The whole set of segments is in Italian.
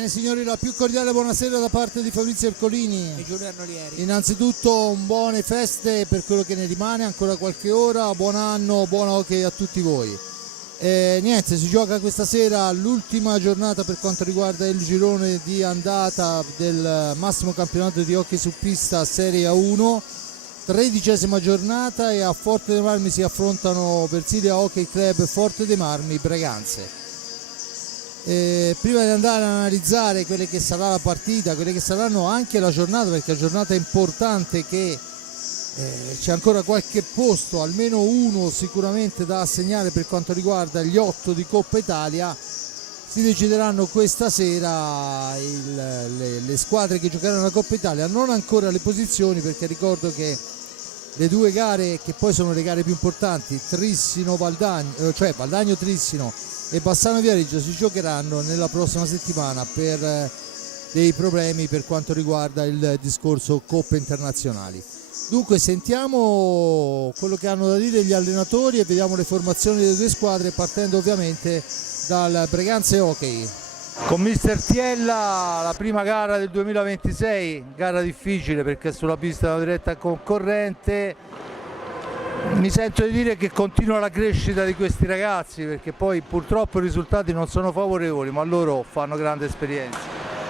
Bene signori, la più cordiale buonasera da parte di Fabrizio Ercolini e Giulio Arnolieri. Innanzitutto buone feste per quello che ne rimane, ancora qualche ora, buon anno, buon hockey a tutti voi. Niente, si gioca questa sera l'ultima giornata per quanto riguarda il girone di andata del massimo campionato di hockey su pista Serie A1, 13ª giornata, e a Forte dei Marmi si affrontano Versilia Hockey Club Forte dei Marmi Breganze. Prima di andare ad analizzare quelle che sarà la partita, quelle che saranno anche la giornata, perché è una giornata importante che c'è ancora qualche posto, almeno uno sicuramente da assegnare per quanto riguarda gli 8 di Coppa Italia. Si decideranno questa sera le squadre che giocheranno la Coppa Italia, non ancora le posizioni, perché ricordo che le due gare che poi sono le gare più importanti, Trissino-Valdagno, cioè Valdagno-Trissino e Bassano-Viareggio, si giocheranno nella prossima settimana per dei problemi per quanto riguarda il discorso coppe internazionali. Dunque sentiamo quello che hanno da dire gli allenatori e vediamo le formazioni delle due squadre, partendo ovviamente dal Breganze Hockey. Con mister Tiella, la prima gara del 2026, gara difficile perché sulla pista è una diretta concorrente. Mi sento di dire che continua la crescita di questi ragazzi, perché poi purtroppo i risultati non sono favorevoli, ma loro fanno grande esperienza.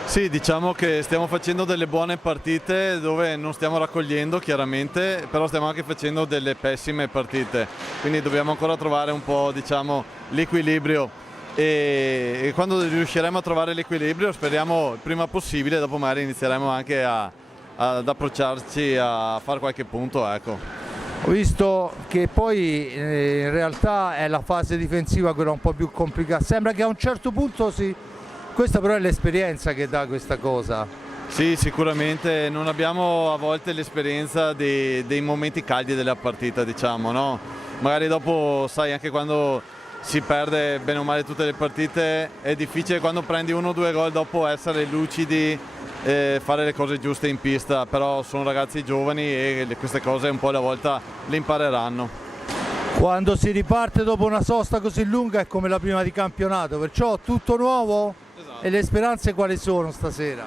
Sì, diciamo che stiamo facendo delle buone partite dove non stiamo raccogliendo chiaramente, però stiamo anche facendo delle pessime partite, quindi dobbiamo ancora trovare un po', diciamo, l'equilibrio, e quando riusciremo a trovare l'equilibrio, speriamo il prima possibile, dopo magari inizieremo anche ad approcciarci a fare qualche punto, ecco. Ho visto che poi in realtà è la fase difensiva quella un po' più complicata, sembra che a un certo punto questa però è l'esperienza che dà questa cosa. Sì, sicuramente non abbiamo a volte l'esperienza dei momenti caldi della partita, diciamo, no? Magari dopo, sai, anche quando si perde bene o male tutte le partite, è difficile quando prendi 1 o 2 gol dopo essere lucidi, fare le cose giuste in pista, però sono ragazzi giovani e queste cose un po' alla volta le impareranno. Quando si riparte dopo una sosta così lunga è come la prima di campionato, perciò tutto nuovo. Esatto. E le speranze quali sono stasera?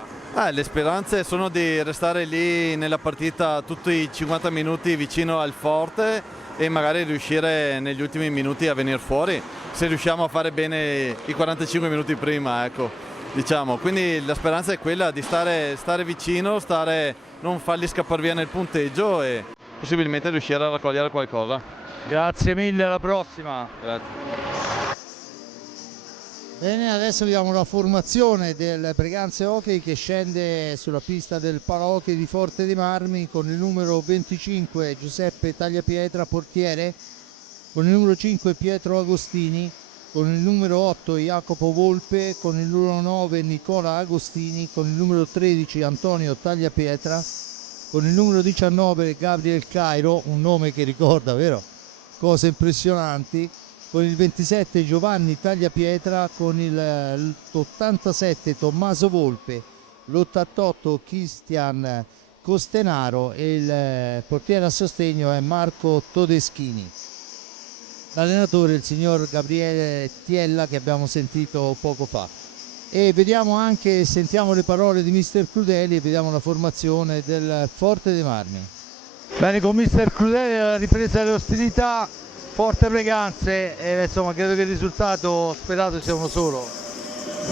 Le speranze sono di restare lì nella partita tutti i 50 minuti vicino al forte e magari riuscire negli ultimi minuti a venire fuori, se riusciamo a fare bene i 45 minuti prima, ecco. Diciamo, quindi la speranza è quella di stare vicino, non farli scappare via nel punteggio e possibilmente riuscire a raccogliere qualcosa. Grazie mille, alla prossima. Grazie. Bene, adesso vediamo la formazione del Breganze Hockey che scende sulla pista del Parahockey di Forte dei Marmi con il numero 25 Giuseppe Tagliapietra, portiere, con il numero 5 Pietro Agostini, con il numero 8 Jacopo Volpe, con il numero 9 Nicola Agostini, con il numero 13 Antonio Tagliapietra, con il numero 19 Gabriel Cairo, un nome che ricorda, vero? Cose impressionanti, con il 27 Giovanni Tagliapietra, con l'87 Tommaso Volpe, l'88 Cristian Costenaro e il portiere a sostegno è Marco Todeschini. L'allenatore è il signor Gabriele Tiella, che abbiamo sentito poco fa. E vediamo anche, sentiamo le parole di mister Crudeli e vediamo la formazione del Forte dei Marmi. Bene, con mister Crudeli la ripresa delle ostilità, Forte Breganze, e insomma credo che il risultato sperato sia uno solo.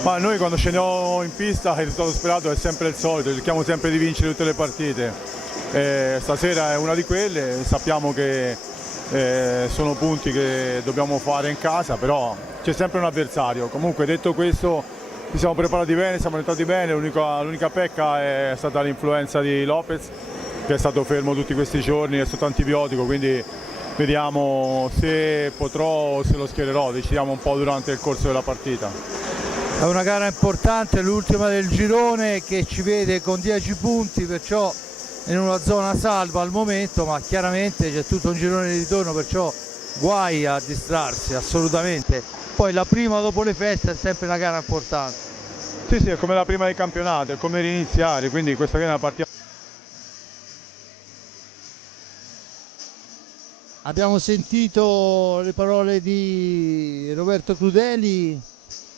Ma noi quando scendiamo in pista il risultato sperato è sempre il solito, cerchiamo sempre di vincere tutte le partite. Stasera è una di quelle, sappiamo che sono punti che dobbiamo fare in casa, però c'è sempre un avversario. Comunque, detto questo, ci siamo preparati bene, siamo entrati bene, l'unica pecca è stata l'influenza di Lopez, che è stato fermo tutti questi giorni, è sotto antibiotico, quindi vediamo se potrò o se lo schiererò, decidiamo un po' durante il corso della partita. È una gara importante, l'ultima del girone, che ci vede con 10 punti, perciò in una zona salva al momento, ma chiaramente c'è tutto un girone di ritorno, perciò guai a distrarsi, assolutamente. Poi la prima dopo le feste è sempre una gara importante. Sì, è come la prima del campionato, è come riniziare, quindi questa è una partita. Abbiamo sentito le parole di Roberto Crudeli,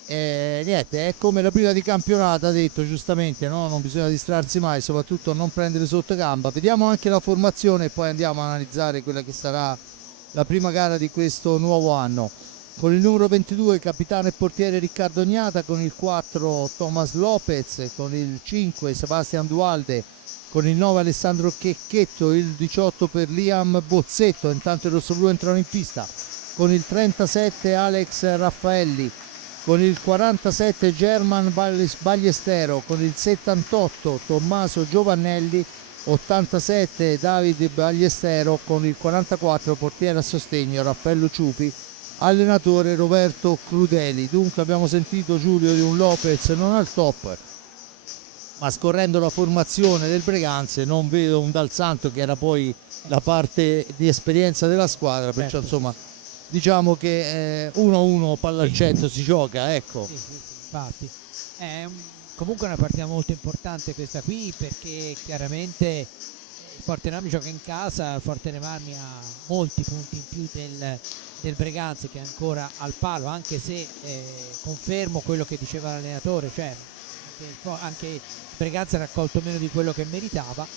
Niente, è come la prima di campionato, ha detto giustamente, no? Non bisogna distrarsi mai, soprattutto non prendere sotto gamba. Vediamo anche la formazione e poi andiamo a analizzare quella che sarà la prima gara di questo nuovo anno. Con il numero 22 capitano e portiere Riccardo Gnata, con il 4 Thomas Lopez, con il 5 Sebastian Dualde, con il 9 Alessandro Checchetto, il 18 per Liam Bozzetto. Intanto i rossoblù entrano in pista con il 37 Alex Raffaelli, con il 47 German Ballestero, con il 78 Tommaso Giovannelli, 87 Davide Ballestero, con il 44 portiere a sostegno Raffaello Ciupi, allenatore Roberto Crudeli. Dunque abbiamo sentito, Giulio, di un Lopez non al top, ma scorrendo la formazione del Breganze non vedo un Dal Santo, che era poi la parte di esperienza della squadra, perciò insomma diciamo che 1-1 palla al centro si gioca, ecco. Sì, infatti è comunque una partita molto importante questa qui, perché chiaramente il Fortenami gioca in casa, il Fortenemarmi ha molti punti in più del Breganze, che è ancora al palo, anche se confermo quello che diceva l'allenatore, cioè anche il Breganze ha raccolto meno di quello che meritava,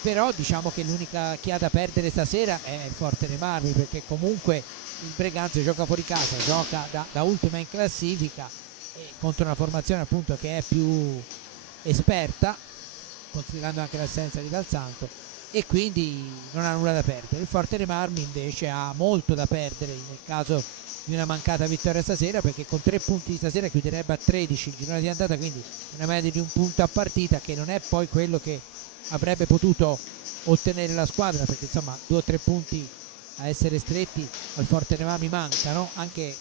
però diciamo che l'unica chi ha da perdere stasera è il Fortenemarmi, perché comunque il Breganze gioca fuori casa, gioca da ultima in classifica, contro una formazione appunto che è più esperta, considerando anche l'assenza di Dal Santo, e quindi non ha nulla da perdere. Il Fortenemarmi invece ha molto da perdere nel caso di una mancata vittoria stasera, perché con 3 punti di stasera chiuderebbe a 13 il girone di andata, quindi una media di un punto a partita, che non è poi quello che avrebbe potuto ottenere la squadra, perché insomma 2 o 3 punti a essere stretti al Fortenemarmi mancano, anche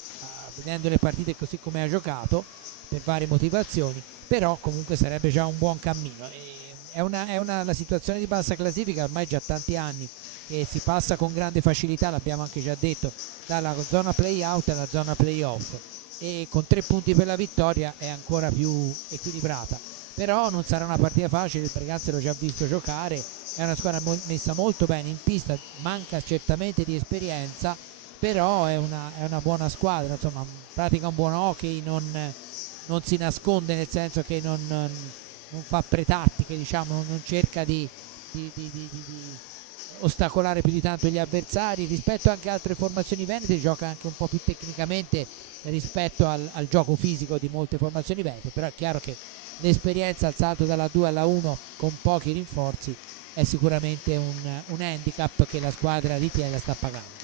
vedendo le partite così come ha giocato, per varie motivazioni, però comunque sarebbe già un buon cammino. La situazione di bassa classifica ormai già tanti anni che si passa con grande facilità, l'abbiamo anche già detto, dalla zona play-out alla zona play-off, e con 3 punti per la vittoria è ancora più equilibrata. Però non sarà una partita facile, il Breganze l'ho già visto giocare, è una squadra messa molto bene in pista, manca certamente di esperienza, però è una buona squadra, insomma pratica un buon hockey, non si nasconde, nel senso che non fa pretattiche, diciamo, non cerca di ostacolare più di tanto gli avversari. Rispetto anche a altre formazioni venete, gioca anche un po' più tecnicamente rispetto al gioco fisico di molte formazioni venete, però è chiaro che l'esperienza al salto dalla 2 alla 1 con pochi rinforzi è sicuramente un handicap che la squadra di Tiela sta pagando.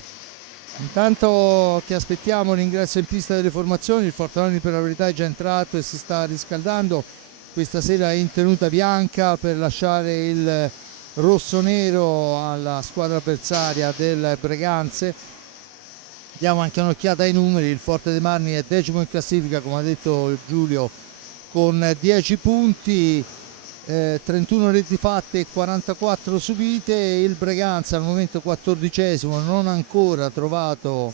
Intanto che aspettiamo l'ingresso in pista delle formazioni, il Fortanoni per la verità è già entrato e si sta riscaldando. Questa sera è in tenuta bianca per lasciare il rosso-nero alla squadra avversaria del Breganze. Diamo anche un'occhiata ai numeri: il Fortenemarmi è 10° in classifica, come ha detto Giulio, con 10 punti, 31 reti fatte e 44 subite. Il Breganza al momento 14°, non ha ancora trovato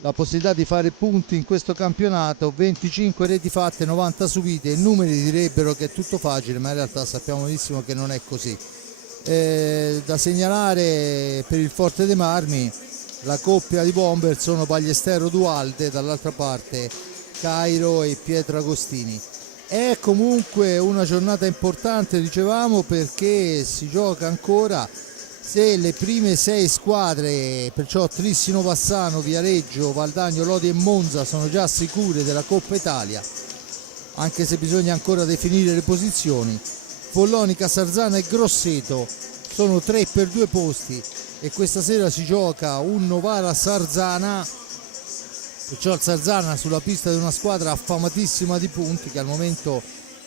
la possibilità di fare punti in questo campionato, 25 reti fatte, 90 subite. I numeri direbbero che è tutto facile, ma in realtà sappiamo benissimo che non è così. Da segnalare per il Fortenemarmi la coppia di bomber sono Ballestero Dualde, dall'altra parte Cairo e Pietragostini. È comunque una giornata importante, dicevamo, perché si gioca ancora se le prime 6 squadre, perciò Trissino Bassano, Viareggio, Valdagno, Lodi e Monza, sono già sicure della Coppa Italia, anche se bisogna ancora definire le posizioni. Follonica, Sarzana e Grosseto sono 3 per 2 posti, e questa sera si gioca un Novara-Sarzana, perciò il Sarzana sulla pista di una squadra affamatissima di punti, che al momento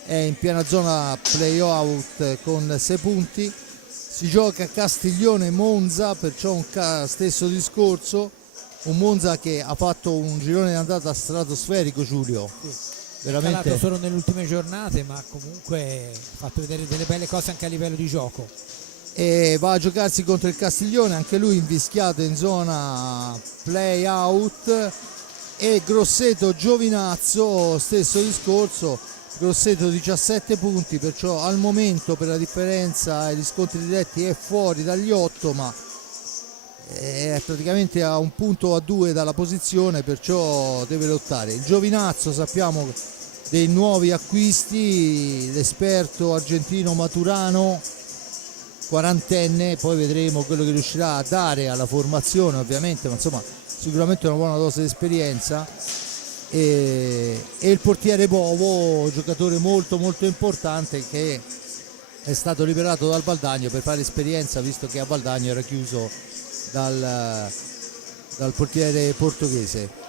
è in piena zona play-out con 6 punti. Si gioca a Castiglione-Monza, perciò un stesso discorso, un Monza che ha fatto un girone di andata stratosferico, Giulio. Sì. Veramente. È calato solo nelle ultime giornate, ma comunque ha fatto vedere delle belle cose anche a livello di gioco. E va a giocarsi contro il Castiglione, anche lui invischiato in zona play-out. E Grosseto Giovinazzo, stesso discorso, Grosseto 17 punti, perciò al momento per la differenza e gli scontri diretti è fuori dagli 8, ma è praticamente a un punto o a due dalla posizione, perciò deve lottare. Il Giovinazzo sappiamo dei nuovi acquisti, l'esperto argentino Maturano, quarantenne, poi vedremo quello che riuscirà a dare alla formazione ovviamente, ma insomma sicuramente una buona dose di esperienza, e il portiere Bovo, giocatore molto molto importante che è stato liberato dal Valdagno per fare esperienza, visto che a Valdagno era chiuso dal portiere portoghese.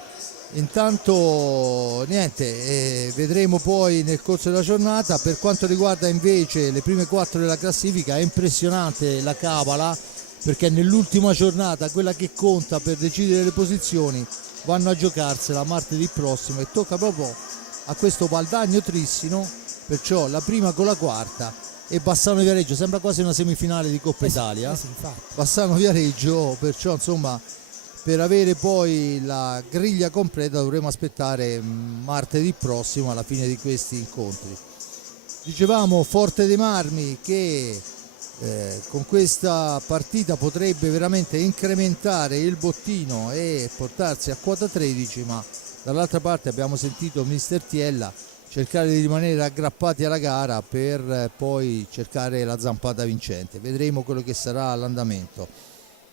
Intanto niente, vedremo poi nel corso della giornata. Per quanto riguarda invece le prime 4 della classifica, è impressionante la Cabala, perché nell'ultima giornata, quella che conta per decidere le posizioni, vanno a giocarsela martedì prossimo, e tocca proprio a questo Valdagno Trissino, perciò la prima con la quarta, e Bassano Viareggio, sembra quasi una semifinale di Coppa Italia. Bassano Viareggio, perciò insomma per avere poi la griglia completa dovremo aspettare martedì prossimo alla fine di questi incontri. Dicevamo Forte dei Marmi che con questa partita potrebbe veramente incrementare il bottino e portarsi a quota 13, ma dall'altra parte abbiamo sentito mister Tiella cercare di rimanere aggrappati alla gara per poi cercare la zampata vincente. Vedremo quello che sarà l'andamento.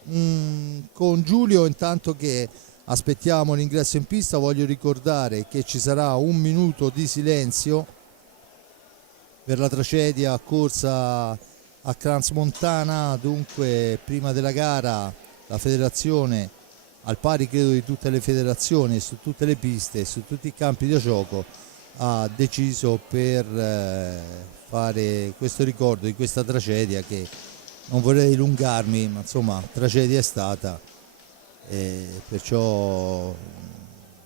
Con Giulio, intanto che aspettiamo l'ingresso in pista, voglio ricordare che ci sarà un minuto di silenzio per la tragedia occorsa a Crans-Montana. Dunque prima della gara la federazione, al pari credo di tutte le federazioni, su tutte le piste, su tutti i campi da gioco, ha deciso per fare questo ricordo di questa tragedia, che non vorrei dilungarmi, ma insomma tragedia è stata, perciò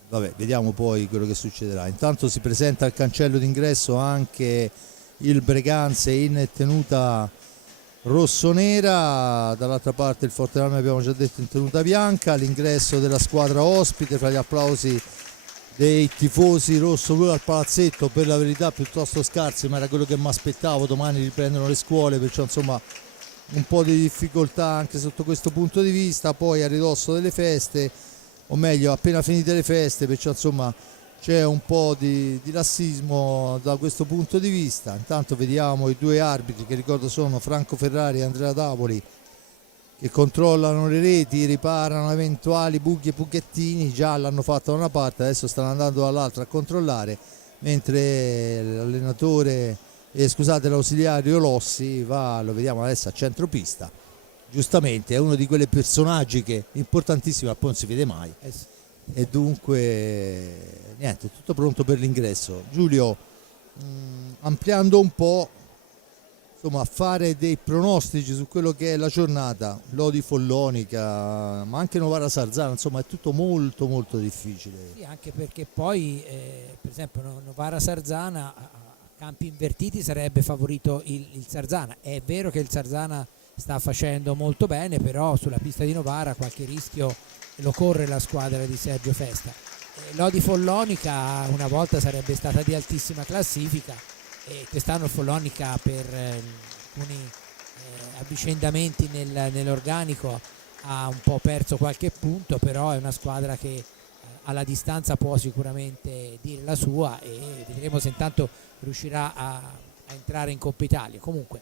vabbè, vediamo poi quello che succederà. Intanto si presenta al cancello d'ingresso anche il Breganze in tenuta rossonera, dall'altra parte il Forte Marmi abbiamo già detto in tenuta bianca. L'ingresso della squadra ospite, fra gli applausi dei tifosi rosso-blu al palazzetto, per la verità piuttosto scarsi, ma era quello che mi aspettavo. Domani riprendono le scuole, perciò insomma un po' di difficoltà anche sotto questo punto di vista. Poi a ridosso delle feste, o meglio appena finite le feste, perciò insomma c'è un po' di lassismo da questo punto di vista. Intanto vediamo i due arbitri, che ricordo sono Franco Ferrari e Andrea Davoli, che controllano le reti, riparano eventuali buchi e buchettini. Già l'hanno fatto da una parte, adesso stanno andando dall'altra a controllare, mentre l'allenatore l'ausiliario Lossi va, lo vediamo adesso a centropista, giustamente è uno di quelle personaggi che è importantissimo, ma poi non si vede mai, e dunque niente, tutto pronto per l'ingresso. Giulio, ampliando un po', insomma, fare dei pronostici su quello che è la giornata, Lodi Follonica, ma anche Novara Sarzana, insomma è tutto molto molto difficile. Sì, anche perché poi per esempio Novara Sarzana a campi invertiti sarebbe favorito il Sarzana. È vero che il Sarzana sta facendo molto bene, però sulla pista di Novara qualche rischio lo corre la squadra di Sergio Festa. Lodi Follonica una volta sarebbe stata di altissima classifica, e quest'anno Follonica per alcuni avvicendamenti nell'organico ha un po' perso qualche punto, però è una squadra che alla distanza può sicuramente dire la sua, e vedremo se intanto riuscirà a entrare in Coppa Italia. Comunque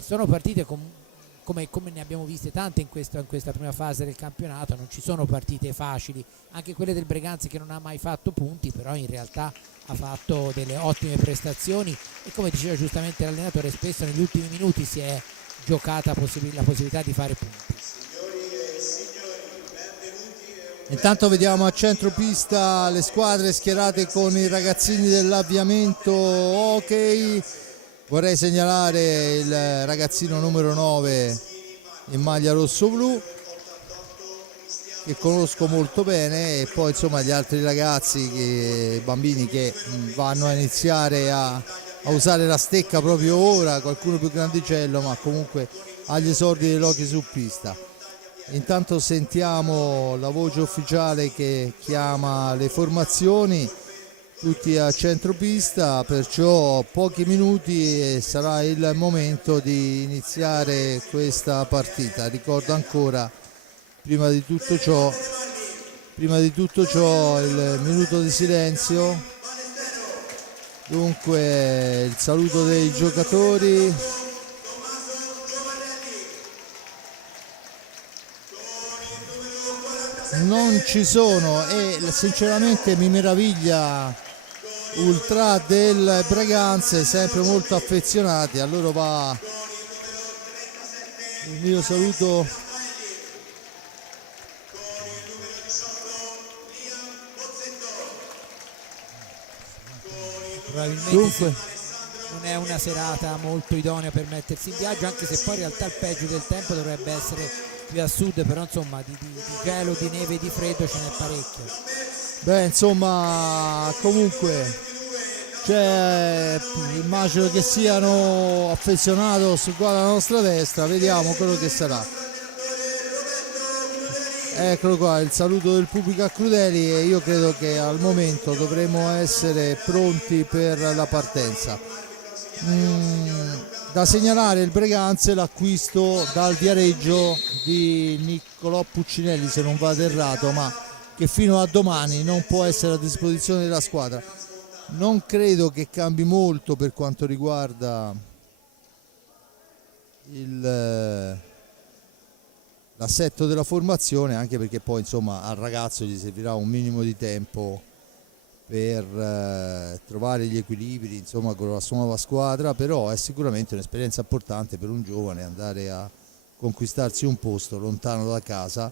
sono partite come ne abbiamo viste tante in questa prima fase del campionato. Non ci sono partite facili, anche quelle del Breganze, che non ha mai fatto punti, però in realtà ha fatto delle ottime prestazioni, e come diceva giustamente l'allenatore, spesso negli ultimi minuti si è giocata la possibilità di fare punti. Intanto vediamo a centropista le squadre schierate con i ragazzini dell'avviamento hockey. Vorrei segnalare il ragazzino numero 9 in maglia rosso-blu, che conosco molto bene, e poi insomma gli altri ragazzi, bambini che vanno a iniziare a usare la stecca proprio ora, qualcuno più grandicello, ma comunque agli esordi dell'hockey su pista. Intanto sentiamo la voce ufficiale che chiama le formazioni, tutti a centropista, perciò pochi minuti e sarà il momento di iniziare questa partita. Ricordo ancora prima di tutto ciò il minuto di silenzio. Dunque il saluto dei giocatori. Non ci sono, e sinceramente mi meraviglia ultra del Braganza, sempre molto affezionati. A loro va il mio saluto. Probabilmente Dunque, non è una serata molto idonea per mettersi in viaggio, anche se poi in realtà il peggio del tempo dovrebbe essere più a sud, però insomma di gelo, di neve, di freddo ce n'è parecchio. beh, insomma, comunque immagino che siano affezionados qua alla nostra destra. Vediamo quello che sarà. Eccolo qua, il saluto del pubblico a Crudeli, e io credo che al momento dovremo essere pronti per la partenza. Da segnalare il Breganze l'acquisto dal Viareggio di Niccolò Puccinelli, se non vado errato, ma che fino a domani non può essere a disposizione della squadra. Non credo che cambi molto per quanto riguarda l'assetto della formazione, anche perché poi insomma al ragazzo gli servirà un minimo di tempo per trovare gli equilibri insomma con la sua nuova squadra, però è sicuramente un'esperienza importante per un giovane andare a conquistarsi un posto lontano da casa.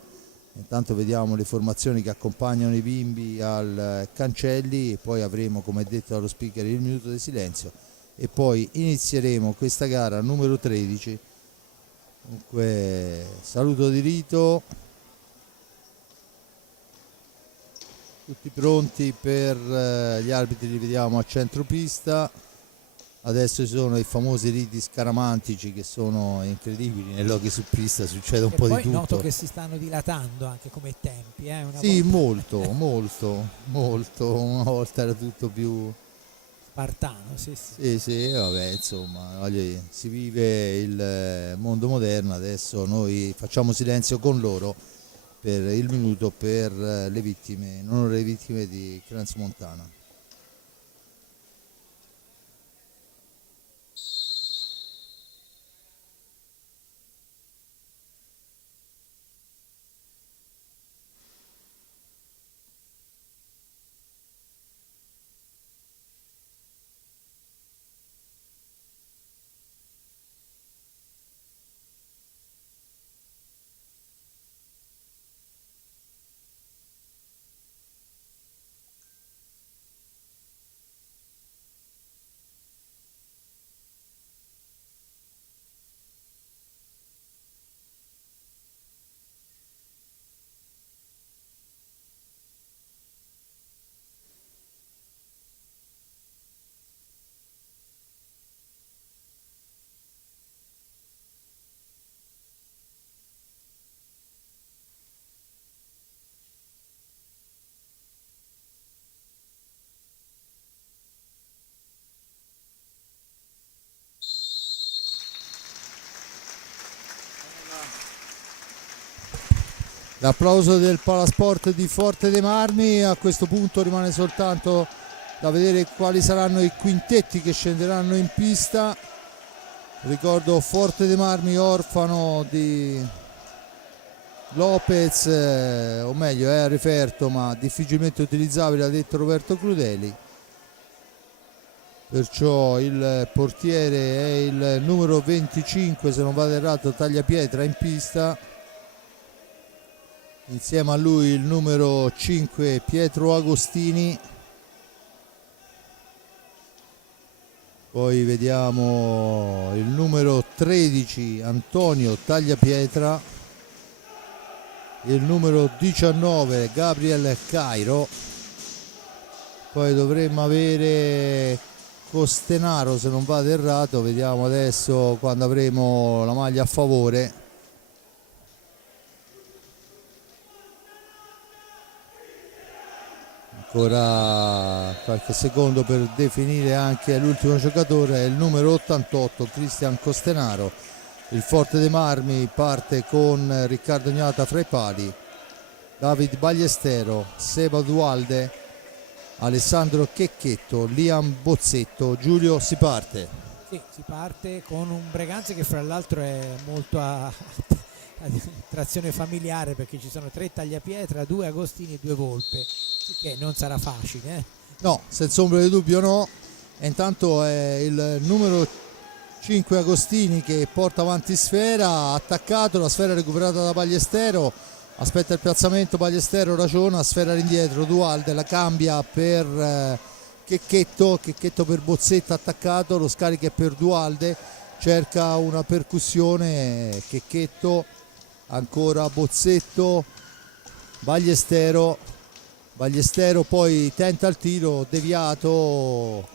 Intanto vediamo le formazioni che accompagnano i bimbi al Cancelli, e poi avremo, come detto dallo speaker, il minuto di silenzio e poi inizieremo questa gara numero 13. Dunque saluto di rito, tutti pronti per gli arbitri, li vediamo a centropista. Adesso ci sono i famosi riti scaramantici che sono incredibili nei luoghi su pista, succede un po' di poi tutto. noto che si stanno dilatando anche come tempi, Sì, molto. Una volta era tutto più spartano, sì. Sì, vabbè, insomma, si vive il mondo moderno. Adesso noi facciamo silenzio con loro per il minuto per le vittime, in onore delle vittime di Crans Montana. L'applauso del Palasport di Forte dei Marmi. A questo punto rimane soltanto da vedere quali saranno i quintetti che scenderanno in pista. Ricordo Forte dei Marmi, orfano di Lopez, o meglio è a referto ma difficilmente utilizzabile, ha detto Roberto Crudeli. Perciò il portiere è il numero 25, se non vado errato, Tagliapietra in pista. Insieme a lui il numero 5 Pietro Agostini. Poi vediamo il numero 13 Antonio Tagliapietra, il numero 19 Gabriel Cairo. Poi dovremmo avere Costenaro, se non vado errato, vediamo adesso quando avremo la maglia a favore. Ancora qualche secondo per definire anche l'ultimo giocatore, è il numero 88 Cristian Costenaro, Il Forte dei Marmi parte con Riccardo Gnata fra i pali, David Ballestero, Seba Dualde, Alessandro Checchetto, Liam Bozzetto. Giulio, si parte. Sì, si parte con un Breganze che fra l'altro è molto a trazione familiare, perché ci sono 3 Tagliapietra, 2 Agostini e 2 Volpe, che non sarà facile. No, senza ombra di dubbio no. E intanto è il numero 5 Agostini che porta avanti sfera, attaccato, la sfera recuperata da Ballestero, aspetta il piazzamento, Ballestero ragiona, sfera indietro, Dualde la cambia per Checchetto per Bozzetto attaccato, lo scarica è per Dualde, cerca una percussione, Checchetto, ancora Bozzetto, Ballestero poi tenta il tiro deviato,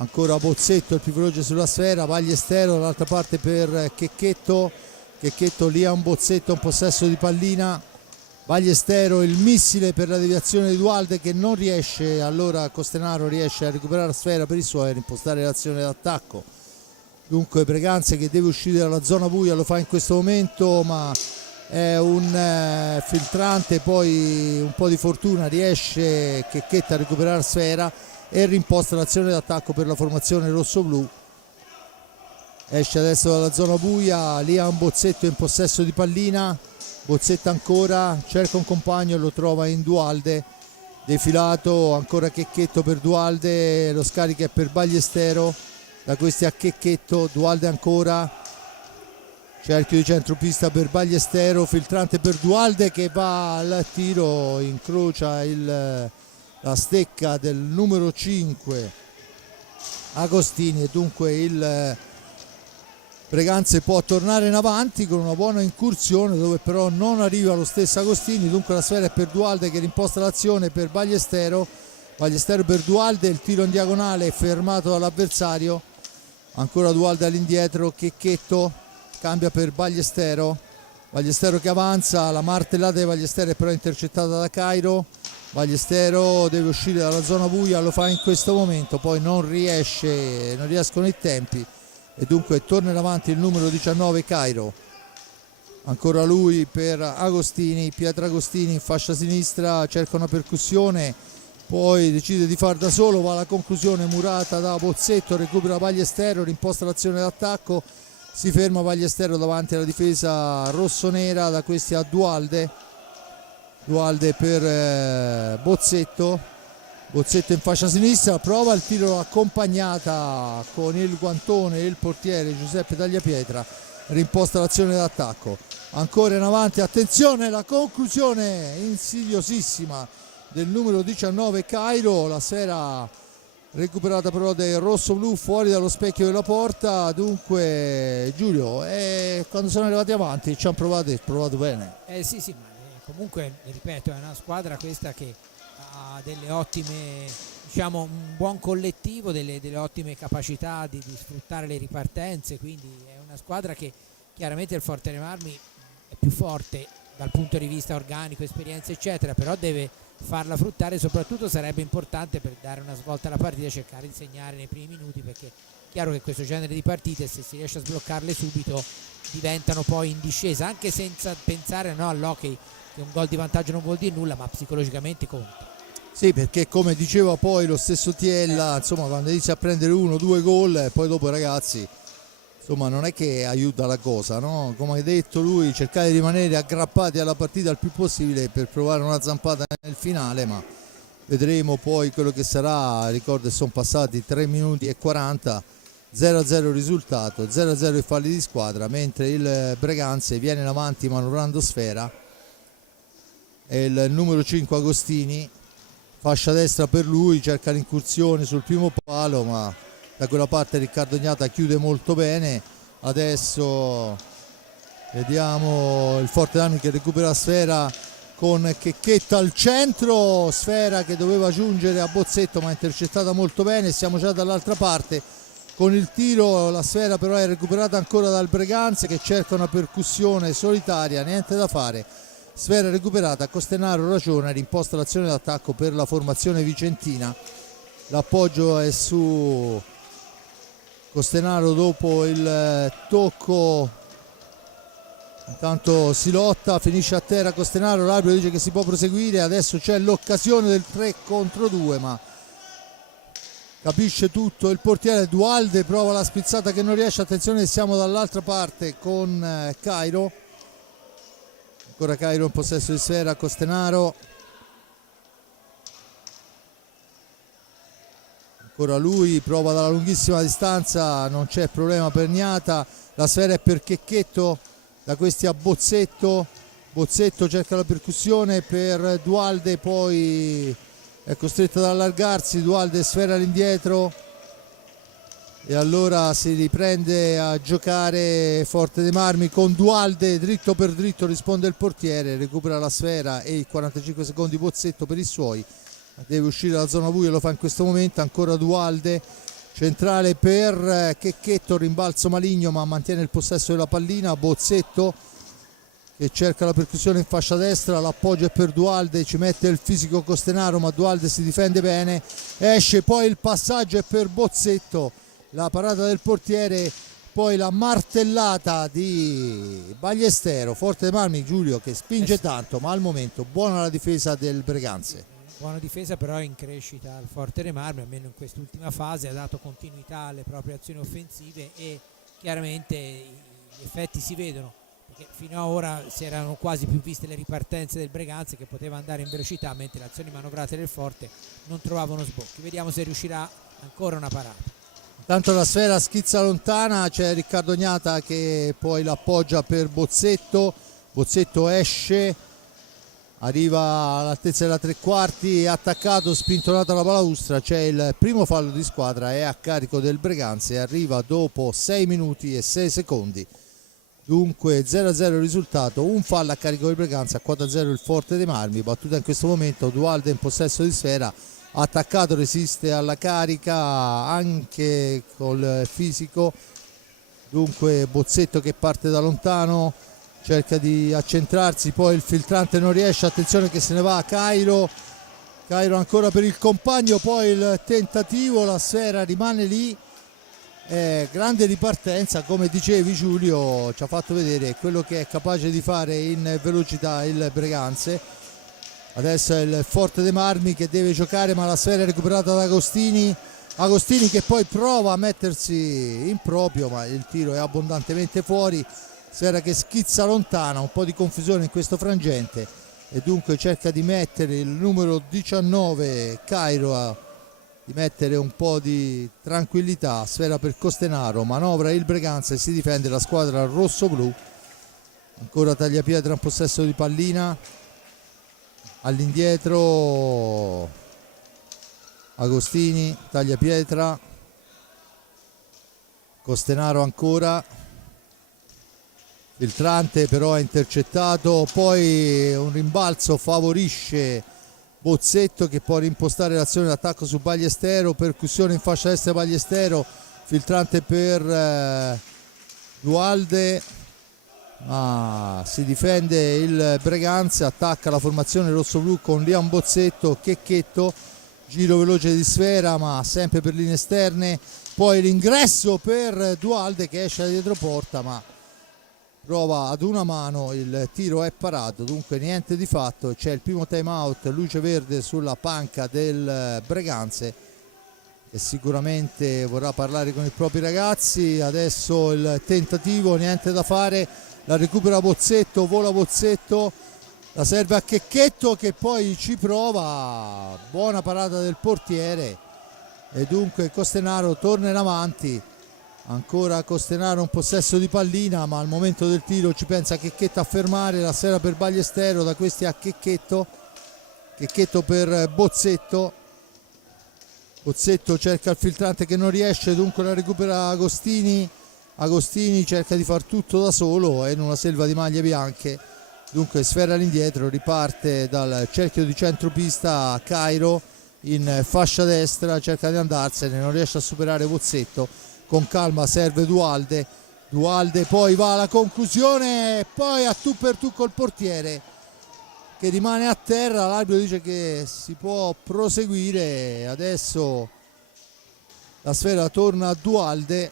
ancora Bozzetto il più veloce sulla sfera, Ballestero dall'altra parte per Checchetto, Liam Bozzetto in possesso di pallina, Ballestero il missile per la deviazione di Dualde che non riesce, allora Costenaro riesce a recuperare la sfera per i suoi e impostare l'azione d'attacco. Dunque Breganze che deve uscire dalla zona buia, lo fa in questo momento, ma è un filtrante, poi un po' di fortuna riesce Checchetto a recuperare la sfera e rimposta l'azione d'attacco per la formazione rosso-blu. Esce adesso dalla zona buia, Liam Bozzetto in possesso di pallina, Bozzetto ancora, cerca un compagno e lo trova in Dualde, defilato ancora Checchetto per Dualde, lo scarica è per Ballestero, da questi a Checchetto, Dualde ancora, cerchio di centropista per Ballestero, filtrante per Dualde che va al tiro, incrocia la stecca del numero 5 Agostini e dunque il Breganze può tornare in avanti con una buona incursione dove però non arriva lo stesso Agostini, dunque la sfera è per Dualde che rimposta l'azione per Ballestero per Dualde, il tiro in diagonale fermato dall'avversario, ancora Dualde all'indietro, Checchetto cambia per Ballestero che avanza, la martellata di Ballestero è però intercettata da Cairo, Ballestero deve uscire dalla zona buia, lo fa in questo momento, poi non riescono i tempi e dunque torna in avanti il numero 19 Cairo, ancora lui per Agostini, Pietragostini in fascia sinistra, cerca una percussione, poi decide di far da solo, va alla conclusione murata da Bozzetto, recupera Ballestero, rimposta l'azione d'attacco, si ferma Ballestero davanti alla difesa rossonera, da questi a Dualde per Bozzetto in fascia sinistra, prova il tiro accompagnata con il guantone il portiere Giuseppe Tagliapietra, rimposta l'azione d'attacco, ancora in avanti, attenzione la conclusione insidiosissima del numero 19 Cairo, la sfera recuperata però del rosso-blu fuori dallo specchio della porta. Dunque Giulio, quando sono arrivati avanti ci hanno provato bene. Sì, ma comunque ripeto, è una squadra questa che ha delle ottime, diciamo un buon collettivo, delle ottime capacità di sfruttare le ripartenze, quindi è una squadra che chiaramente il Forte dei Marmi è più forte dal punto di vista organico, esperienza eccetera, però deve farla fruttare, soprattutto sarebbe importante per dare una svolta alla partita cercare di segnare nei primi minuti, perché è chiaro che questo genere di partite, se si riesce a sbloccarle subito, diventano poi in discesa, anche senza pensare all'hockey che un gol di vantaggio non vuol dire nulla, ma psicologicamente conta. Sì, perché come diceva poi lo stesso Tiella, insomma quando inizi a prendere 1-2 gol poi dopo ragazzi, insomma non è che aiuta la cosa, no? Come ha detto lui, cercare di rimanere aggrappati alla partita il più possibile per provare una zampata nel finale, ma vedremo poi quello che sarà. Ricordo che sono passati 3 minuti e 40, 0-0 il risultato, 0-0 i falli di squadra, mentre il Breganze viene in avanti manovrando sfera, e il numero 5 Agostini, fascia destra per lui, cerca l'incursione sul primo palo, ma da quella parte Riccardo Gnata chiude molto bene. Adesso vediamo il Forte dei Marmi che recupera la sfera con Checchetto al centro, sfera che doveva giungere a Bozzetto ma intercettata molto bene. Siamo già dall'altra parte con il tiro, la sfera però è recuperata ancora dal Breganze che cerca una percussione solitaria, niente da fare, sfera recuperata, Costenaro ragiona, rimposta l'azione d'attacco per la formazione vicentina, l'appoggio è su Costenaro dopo il tocco Intanto si lotta, finisce a terra Costenaro, l'arbitro dice che si può proseguire, adesso c'è l'occasione del 3 contro 2, ma capisce tutto il portiere. Dualde prova la spizzata che non riesce, attenzione, siamo dall'altra parte con Cairo, ancora Cairo in possesso di sfera, Costenaro, ancora lui, prova dalla lunghissima distanza, non c'è problema per Niata, la sfera è per Checchetto, da questi a Bozzetto, Bozzetto cerca la percussione per Dualde, poi è costretto ad allargarsi, Dualde sfera all'indietro e allora si riprende a giocare Forte dei Marmi con Dualde, dritto per dritto risponde il portiere, recupera la sfera e i 45 secondi Bozzetto per i suoi, deve uscire dalla zona buia, lo fa in questo momento, ancora Dualde, centrale per Checchetto, rimbalzo maligno ma mantiene il possesso della pallina, Bozzetto che cerca la percussione in fascia destra, l'appoggio è per Dualde, ci mette il fisico Costenaro ma Dualde si difende bene, esce, poi il passaggio è per Bozzetto, la parata del portiere, poi la martellata di Ballestero, Forte dei Marmi, Giulio, che spinge tanto ma al momento buona la difesa del Breganze. Buona difesa, però in crescita al Forte dei Marmi, almeno in quest'ultima fase, ha dato continuità alle proprie azioni offensive e chiaramente gli effetti si vedono, perché fino ad ora si erano quasi più viste le ripartenze del Breganze che poteva andare in velocità, mentre le azioni manovrate del Forte non trovavano sbocchi. Vediamo se riuscirà ancora una parata. Tanto la sfera schizza lontana, c'è Riccardo Gnata che poi l'appoggia per Bozzetto, Bozzetto esce, arriva all'altezza della tre quarti, è attaccato, spintonato alla balaustra, c'è il primo fallo di squadra, è a carico del Breganze, arriva dopo 6 minuti e 6 secondi, dunque 0-0 il risultato, un fallo a carico del Breganze, a 4-0 il Forte dei Marmi, battuta in questo momento, Dualde in possesso di sfera, attaccato, resiste alla carica anche col fisico, dunque Bozzetto che parte da lontano, cerca di accentrarsi, poi il filtrante non riesce, attenzione che se ne va a Cairo ancora per il compagno, poi il tentativo, la sfera rimane lì, grande ripartenza, come dicevi Giulio, ci ha fatto vedere quello che è capace di fare in velocità il Breganze. Adesso è il Forte dei Marmi che deve giocare, ma la sfera è recuperata da Agostini che poi prova a mettersi in proprio, ma il tiro è abbondantemente fuori, sfera che schizza lontana, un po' di confusione in questo frangente e dunque cerca di mettere il numero 19 Cairo, di mettere un po' di tranquillità, sfera per Costenaro, manovra il Breganze e si difende la squadra rosso-blu, ancora Tagliapietra in possesso di pallina, all'indietro Agostini, Tagliapietra, Costenaro ancora, filtrante però è intercettato, poi un rimbalzo favorisce Bozzetto che può rimpostare l'azione d'attacco su Ballestero, percussione in fascia destra Ballestero, filtrante per Dualde, ma si difende il Breganze, attacca la formazione rosso-blu con Liam Bozzetto, Checchetto, giro veloce di sfera ma sempre per linee esterne, poi l'ingresso per Dualde che esce da dietro porta ma prova ad una mano, il tiro è parato, dunque niente di fatto, c'è il primo time out, luce verde sulla panca del Breganze che sicuramente vorrà parlare con i propri ragazzi. Adesso il tentativo, niente da fare, la recupera Bozzetto, vola Bozzetto, la serve a Checchetto che poi ci prova, buona parata del portiere e dunque Costenaro torna in avanti. Ancora Costenaro un possesso di pallina, ma al momento del tiro ci pensa Checchetto a fermare, la sfera per Ballestero, da questi a Checchetto per Bozzetto, Bozzetto cerca il filtrante che non riesce, dunque la recupera Agostini cerca di far tutto da solo, è in una selva di maglie bianche, dunque sfera all'indietro, riparte dal cerchio di centropista Cairo in fascia destra, cerca di andarsene, non riesce a superare Bozzetto, con calma serve Dualde, poi va alla conclusione, poi a tu per tu col portiere che rimane a terra, l'arbitro dice che si può proseguire, adesso la sfera torna a Dualde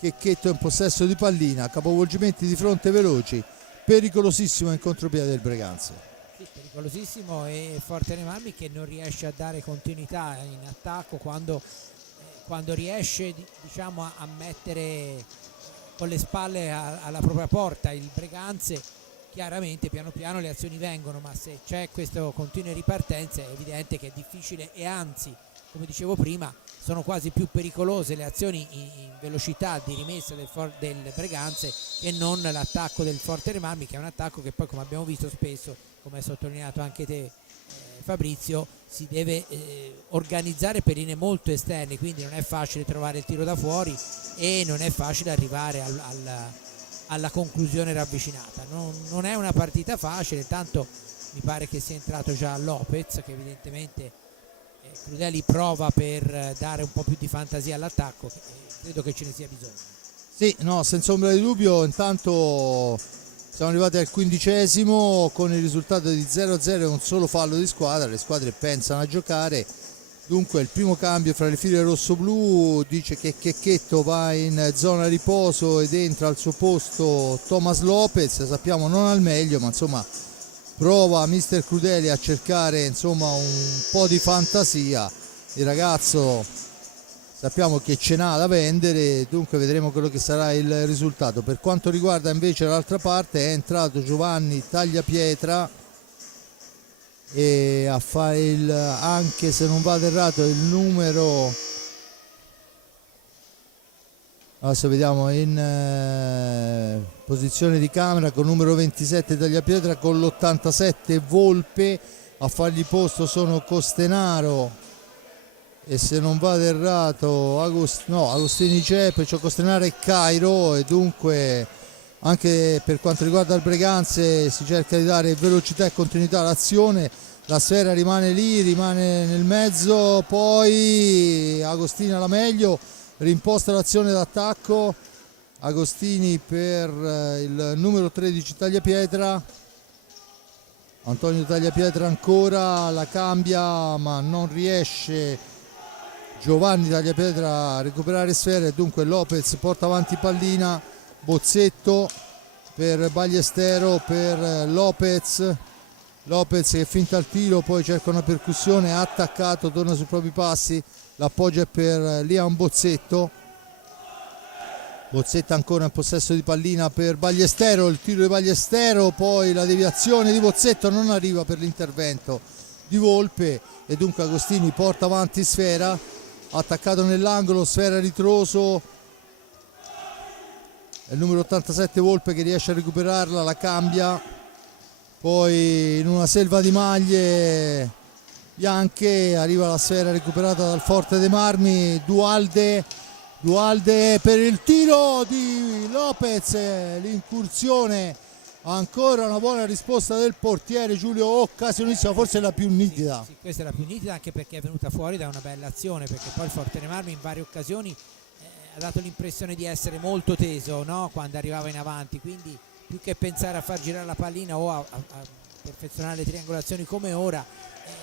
Checchetto in possesso di pallina, capovolgimenti di fronte veloci, pericolosissimo in contropiede del Breganze. Sì, pericolosissimo, e Forte Marmi che non riesce a dare continuità in attacco quando riesce, diciamo, a mettere con le spalle alla propria porta il Breganze. Chiaramente piano piano le azioni vengono, ma se c'è questo continue ripartenze è evidente che è difficile, e anzi, come dicevo prima, sono quasi più pericolose le azioni in velocità di rimessa del Breganze che non l'attacco del Forte Marmi, che è un attacco che poi, come abbiamo visto spesso, come hai sottolineato anche te Fabrizio, si deve organizzare per linee molto esterne, quindi non è facile trovare il tiro da fuori e non è facile arrivare alla conclusione ravvicinata. Non è una partita facile, tanto mi pare che sia entrato già Lopez, che evidentemente Crudeli prova per dare un po' più di fantasia all'attacco, credo che ce ne sia bisogno. Sì, no, senza ombra di dubbio. Intanto siamo arrivati al 15° con il risultato di 0-0 e un solo fallo di squadra. Le squadre pensano a giocare, dunque il primo cambio fra le file rossoblù dice che Checchetto va in zona riposo ed entra al suo posto Thomas Lopez. Sappiamo non al meglio, ma insomma prova mister Crudeli a cercare insomma un po' di fantasia. Il ragazzo sappiamo che ce n'ha da vendere, dunque vedremo quello che sarà il risultato. Per quanto riguarda invece l'altra parte, è entrato Giovanni Tagliapietra e a fare anche se non vado errato il numero, adesso vediamo, in posizione di camera con numero 27 Tagliapietra, con l'87 Volpe. A fargli posto sono Costenaro e se non vado errato Agostini c'è, perciò Costenaro e Cairo, e dunque anche per quanto riguarda il Breganze si cerca di dare velocità e continuità all'azione. La sfera rimane lì, rimane nel mezzo, poi Agostini alla meglio, rimposta l'azione d'attacco. Agostini per il numero 13 Tagliapietra, Antonio Tagliapietra ancora, la cambia ma non riesce Giovanni Tagliapietra a recuperare sfere, dunque Lopez porta avanti pallina, Bozzetto per Ballestero, per Lopez che finta il tiro, poi cerca una percussione, ha attaccato, torna sui propri passi, l'appoggio è per Liam Bozzetto ancora in possesso di pallina per Ballestero, il tiro di Ballestero, poi la deviazione di Bozzetto non arriva per l'intervento di Volpe e dunque Agostini porta avanti sfera, attaccato nell'angolo, sfera ritroso, è il numero 87 Volpe che riesce a recuperarla, la cambia, poi in una selva di maglie bianche arriva la sfera recuperata dal Forte dei Marmi, Dualde per il tiro di Lopez, l'incursione, ancora una buona risposta del portiere Giulio, occasionissima, forse la più nitida. Sì, questa è la più nitida anche perché è venuta fuori da una bella azione, perché poi il Forte dei Marmi in varie occasioni ha dato l'impressione di essere molto teso, no? Quando arrivava in avanti, quindi più che pensare a far girare la pallina o a perfezionare le triangolazioni come ora,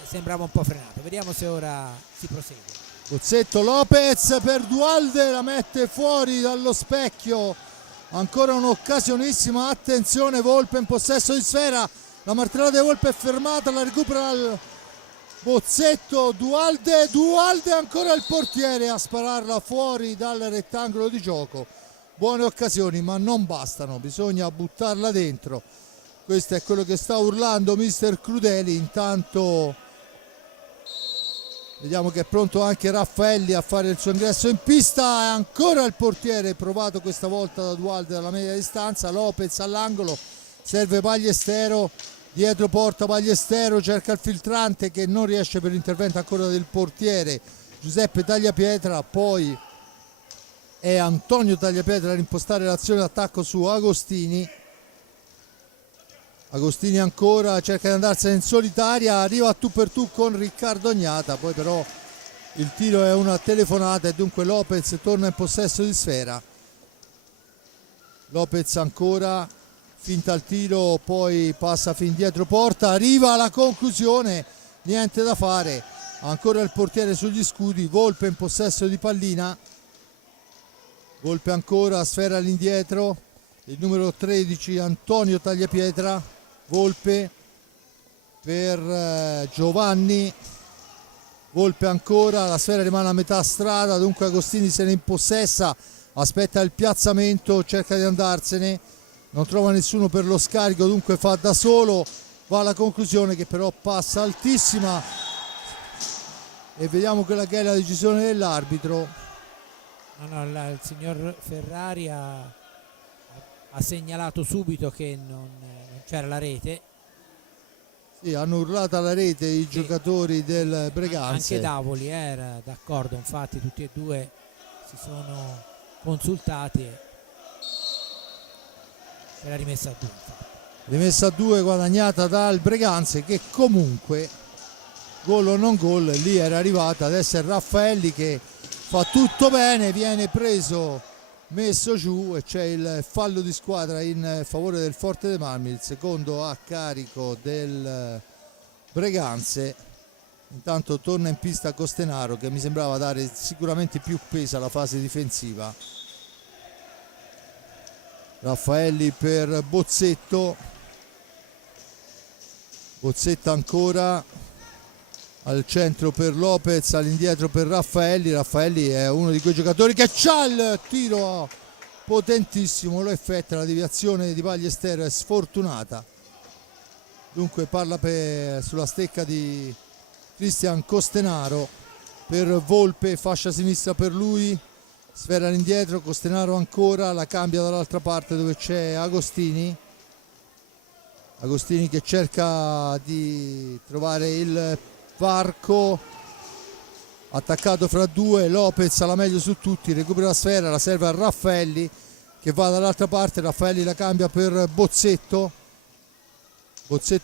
sembrava un po' frenato. Vediamo se ora si prosegue. Bozzetto, Lopez per Dualde, la mette fuori dallo specchio, ancora un'occasionissima, attenzione, Volpe in possesso di sfera, la martellata di Volpe è fermata, la recupera il Bozzetto, Dualde ancora il portiere a spararla fuori dal rettangolo di gioco. Buone occasioni ma non bastano, bisogna buttarla dentro, questo è quello che sta urlando mister Crudeli. Intanto vediamo che è pronto anche Raffaelli a fare il suo ingresso in pista, e ancora il portiere provato questa volta da Dualde dalla media distanza. Lopez all'angolo, serve Ballestero, dietro porta Ballestero, cerca il filtrante che non riesce per l'intervento ancora del portiere Giuseppe Tagliapietra, poi è Antonio Tagliapietra a rimpostare l'azione d'attacco su Agostini ancora cerca di andarsene in solitaria, arriva a tu per tu con Riccardo Ognata, poi però il tiro è una telefonata e dunque Lopez torna in possesso di sfera. Lopez ancora, finta il tiro, poi passa fin dietro porta, arriva alla conclusione, niente da fare, ancora il portiere sugli scudi, Volpe in possesso di pallina, Volpe ancora, sfera all'indietro, il numero 13 Antonio Tagliapietra, Volpe per Giovanni, Volpe ancora, la sfera rimane a metà strada, dunque Agostini se ne impossessa, aspetta il piazzamento, cerca di andarsene, non trova nessuno per lo scarico, dunque fa da solo, va alla conclusione che però passa altissima e vediamo quella che è la decisione dell'arbitro. No, il signor Ferrari ha segnalato subito che non c'era la rete. Sì, hanno urlato alla rete i giocatori del Breganze. Anche Davoli era d'accordo, infatti tutti e due si sono consultati e se l'ha rimessa a 2. Rimessa a 2 guadagnata dal Breganze, che comunque gol o non gol lì era arrivata. Adesso è Raffaelli che fa tutto bene, viene preso, messo giù e c'è il fallo di squadra in favore del Forte dei Marmi, il secondo a carico del Breganze. Intanto torna in pista Costenaro, che mi sembrava dare sicuramente più peso alla fase difensiva. Raffaelli per Bozzetto, Bozzetto ancora al centro per Lopez, all'indietro per Raffaelli. Raffaelli è uno di quei giocatori che c'ha il tiro potentissimo, lo effettua, la deviazione di Ballestero è sfortunata, dunque parla sulla stecca di Cristian Costenaro per Volpe, fascia sinistra per lui, sfera all'indietro, Costenaro ancora, la cambia dall'altra parte dove c'è Agostini che cerca di trovare il varco, attaccato fra due, Lopez la meglio su tutti, recupera la sfera, la serve a Raffaelli che va dall'altra parte, Raffaelli la cambia per Bozzetto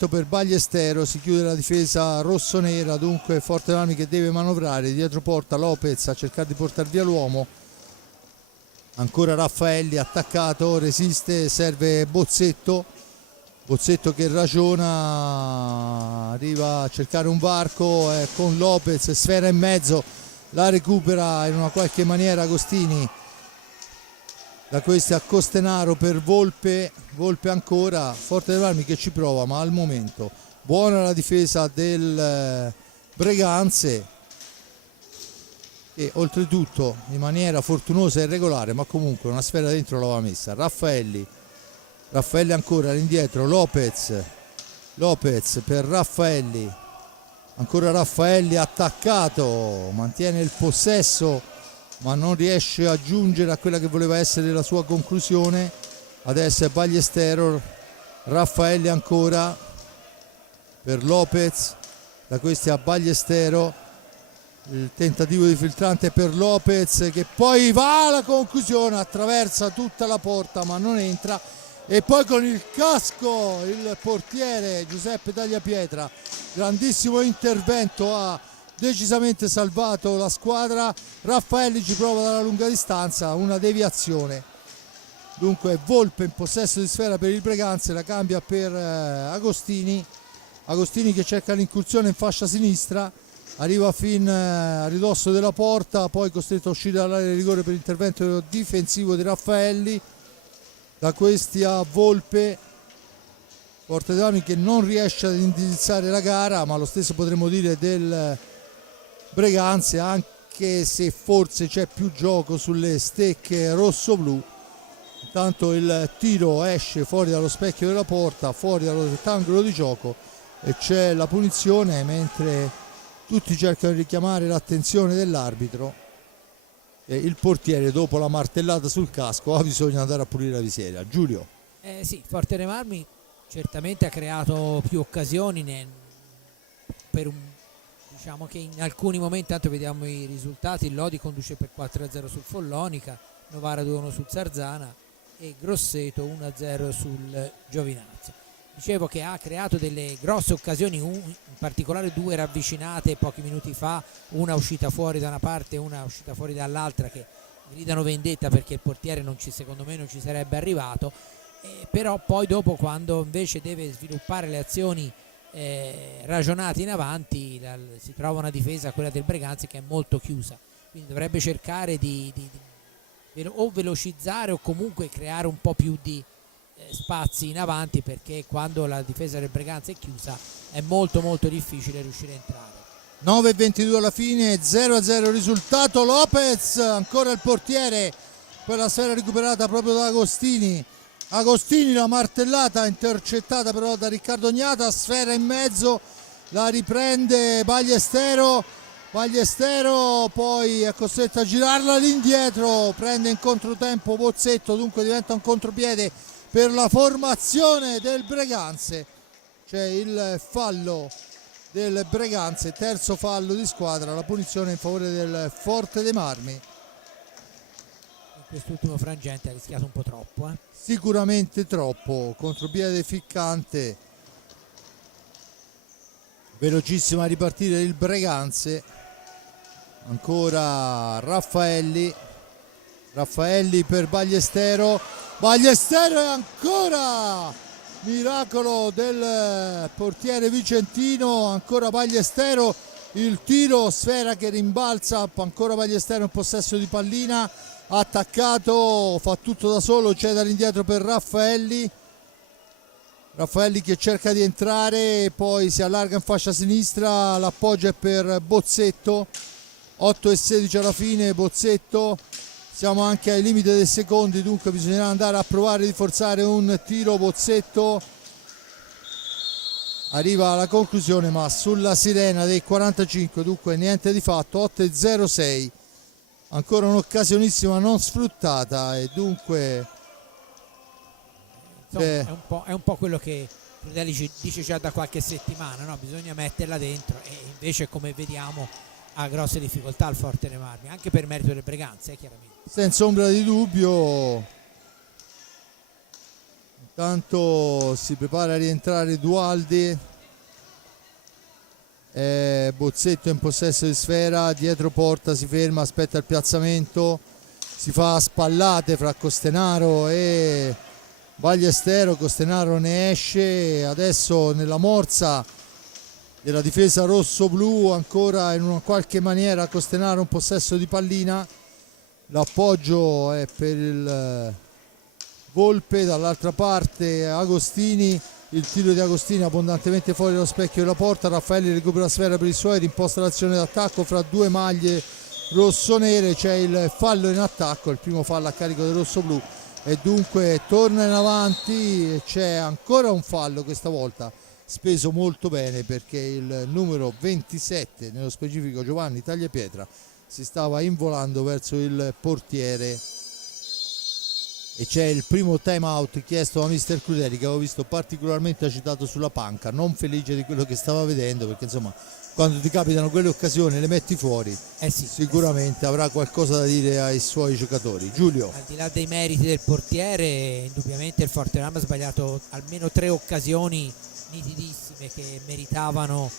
per Ballestero, si chiude la difesa rossonera, dunque Forte dei Marmi che deve manovrare, dietro porta Lopez a cercare di portare via l'uomo, ancora Raffaelli attaccato, resiste, serve Bozzetto che ragiona, arriva a cercare un varco con Lopez, sfera in mezzo, la recupera in una qualche maniera Agostini, da questi a Costenaro per Volpe ancora, Forte dei Marmi che ci prova, ma al momento buona la difesa del Breganze e oltretutto in maniera fortunosa e regolare, ma comunque una sfera dentro l'aveva messa. Raffaelli ancora all'indietro, Lopez per Raffaelli, ancora Raffaelli attaccato, mantiene il possesso ma non riesce a giungere a quella che voleva essere la sua conclusione. Adesso è Ballestero, Raffaelli ancora per Lopez, da questi a Ballestero, il tentativo di filtrante per Lopez che poi va alla conclusione, attraversa tutta la porta ma non entra, e poi con il casco il portiere Giuseppe Tagliapietra, grandissimo intervento, ha decisamente salvato la squadra. Raffaelli ci prova dalla lunga distanza, una deviazione, dunque Volpe in possesso di sfera per il Breganze, la cambia per Agostini che cerca l'incursione in fascia sinistra, arriva fin a ridosso della porta, poi costretto a uscire dall'area di rigore per l'intervento difensivo di Raffaelli, da questi a Volpe. Forte dei Marmi che non riesce ad indirizzare la gara, ma lo stesso potremmo dire del Breganze, anche se forse c'è più gioco sulle stecche rosso-blu. Intanto il tiro esce fuori dallo specchio della porta, fuori dallo rettangolo di gioco, e c'è la punizione, mentre tutti cercano di richiamare l'attenzione dell'arbitro e il portiere, dopo la martellata sul casco, ha bisogno di andare a pulire la visiera. Giulio. Sì, Forte dei Marmi certamente ha creato più occasioni diciamo che in alcuni momenti, tanto vediamo i risultati, il Lodi conduce per 4-0 sul Follonica, Novara 2-1 sul Sarzana e Grosseto 1-0 sul Giovinazzo. Dicevo che ha creato delle grosse occasioni, in particolare due ravvicinate pochi minuti fa, una uscita fuori da una parte e una uscita fuori dall'altra, che gridano vendetta perché il portiere secondo me non ci sarebbe arrivato, però poi dopo, quando invece deve sviluppare le azioni ragionate in avanti, si trova una difesa, quella del Breganze, che è molto chiusa, quindi dovrebbe cercare di o velocizzare o comunque creare un po' più di spazi in avanti, perché quando la difesa del Breganze è chiusa è molto molto difficile riuscire a entrare. 9:22 alla fine, 0-0 risultato. Lopez, ancora il portiere, quella sfera recuperata proprio da Agostini. Agostini, la martellata intercettata però da Riccardo Gnata, sfera in mezzo, la riprende Ballestero, poi è costretto a girarla all'indietro, prende in controtempo Bozzetto, dunque diventa un contropiede per la formazione del Breganze. C'è il fallo del Breganze, terzo fallo di squadra, la punizione in favore del Forte dei Marmi. In quest'ultimo frangente ha rischiato un po' troppo. Sicuramente troppo, contropiede ficcante, velocissima a ripartire il Breganze, ancora Raffaelli per Ballestero e ancora miracolo del portiere vicentino, ancora Ballestero, il tiro, sfera che rimbalza, ancora Ballestero in possesso di pallina, attaccato, fa tutto da solo, c'è dall'indietro per Raffaelli che cerca di entrare, poi si allarga in fascia sinistra, l'appoggio è per Bozzetto. 8:16 alla fine, Bozzetto, siamo anche ai limiti dei secondi, dunque bisognerà andare a provare di forzare un tiro. Bozzetto arriva alla conclusione ma sulla sirena dei 45, dunque niente di fatto. 8:06, ancora un'occasionissima non sfruttata e dunque insomma, è un po' quello che Prudelli dice già da qualche settimana, no? Bisogna metterla dentro, e invece, come vediamo, ha grosse difficoltà il Forte dei Marmi, anche per merito del Breganze, chiaramente. Senza ombra di dubbio. Intanto si prepara a rientrare Dualdi, Bozzetto in possesso di sfera, dietro porta, si ferma, aspetta il piazzamento, si fa spallate fra Costenaro e Ballestero. Costenaro ne esce adesso nella morsa della difesa rosso-blu, ancora in una qualche maniera Costenaro in possesso di pallina, l'appoggio è per il Volpe, dall'altra parte Agostini, il tiro di Agostini abbondantemente fuori dallo specchio della porta. Raffaelli recupera la sfera per i suoi, rimposta l'azione d'attacco fra due maglie rossonere, c'è il fallo in attacco, il primo fallo a carico del rosso-blu e dunque torna in avanti. C'è ancora un fallo, questa volta speso molto bene perché il numero 27, nello specifico Giovanni Tagliapietra, si stava involando verso il portiere e c'è il primo time out chiesto da mister Crudeli, che avevo visto particolarmente agitato sulla panca, non felice di quello che stava vedendo, perché insomma quando ti capitano quelle occasioni le metti fuori, sicuramente avrà qualcosa da dire ai suoi giocatori. Giulio, al di là dei meriti del portiere, indubbiamente il Forteram ha sbagliato almeno 3 occasioni nitidissime che meritavano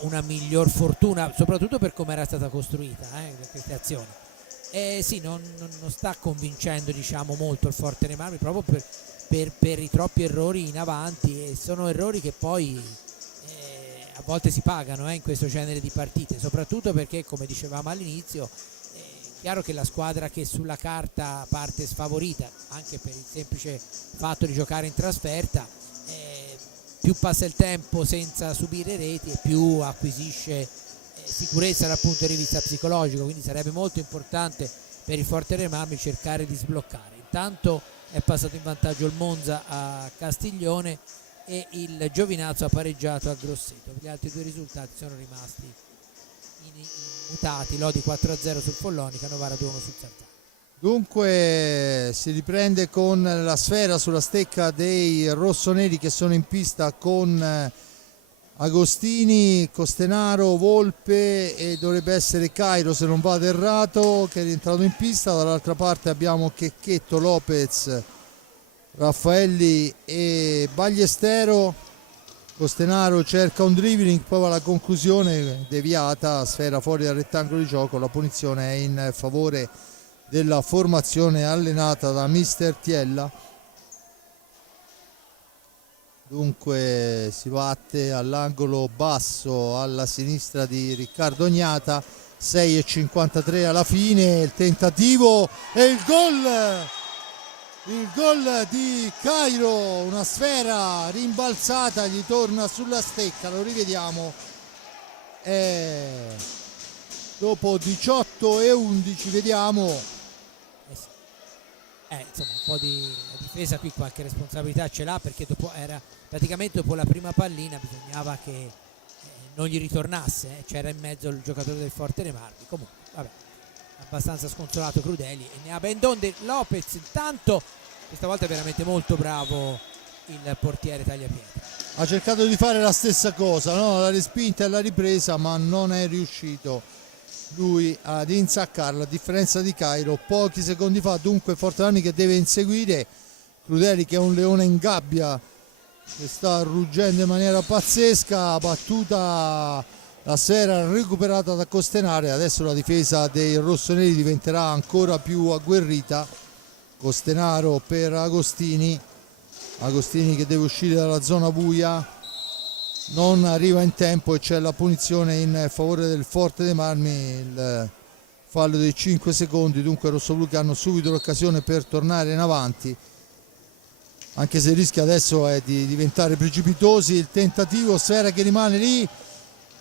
una miglior fortuna, soprattutto per come era stata costruita queste azioni. Sì, non sta convincendo, diciamo, molto il Forte dei Marmi, proprio per i troppi errori in avanti, e sono errori che poi a volte si pagano in questo genere di partite, soprattutto perché, come dicevamo all'inizio, è chiaro che la squadra che sulla carta parte sfavorita, anche per il semplice fatto di giocare in trasferta, più passa il tempo senza subire reti e più acquisisce sicurezza dal punto di vista psicologico, quindi sarebbe molto importante per il Forte dei Marmi cercare di sbloccare. Intanto è passato in vantaggio il Monza a Castiglione e il Giovinazzo ha pareggiato a Grosseto. Gli altri due risultati sono rimasti immutati: Lodi 4-0 sul Follonica, Novara 2-1 sul Sant'Anna. Dunque si riprende con la sfera sulla stecca dei rossoneri che sono in pista con Agostini, Costenaro, Volpe e dovrebbe essere Cairo, se non vado errato, che è rientrato in pista. Dall'altra parte abbiamo Checchetto, Lopez, Raffaelli e Ballestero. Costenaro cerca un dribbling, poi va alla conclusione deviata, sfera fuori dal rettangolo di gioco. La punizione è in favore della formazione allenata da mister Tiella. Dunque si batte all'angolo basso alla sinistra di Riccardo Gnata, 6:53 alla fine, il tentativo e il gol di Cairo, una sfera rimbalzata, gli torna sulla stecca, lo rivediamo, dopo 18:11 vediamo. Insomma, un po' di difesa qui, qualche responsabilità ce l'ha, perché praticamente dopo la prima pallina bisognava che non gli ritornasse, c'era in mezzo il giocatore del Forte dei Marmi. Comunque vabbè, abbastanza sconsolato Crudeli, e ne ha ben donde Lopez. Intanto questa volta è veramente molto bravo il portiere Tagliapietra, Ha cercato di fare la stessa cosa, no? La respinta e la ripresa, ma non è riuscito lui ad insaccarla, a differenza di Cairo pochi secondi fa. Dunque Forte Marmi che deve inseguire Crudeli, che è un leone in gabbia, che sta ruggendo in maniera pazzesca. Battuta la sfera, recuperata da Costenare. Adesso la difesa dei rossoneri diventerà ancora più agguerrita. Costenaro per Agostini che deve uscire dalla zona buia, non arriva in tempo e c'è la punizione in favore del Forte dei Marmi, il fallo dei 5 secondi. Dunque i rossoblù che hanno subito l'occasione per tornare in avanti, anche se il rischio adesso è di diventare precipitosi. Il tentativo, sfera che rimane lì,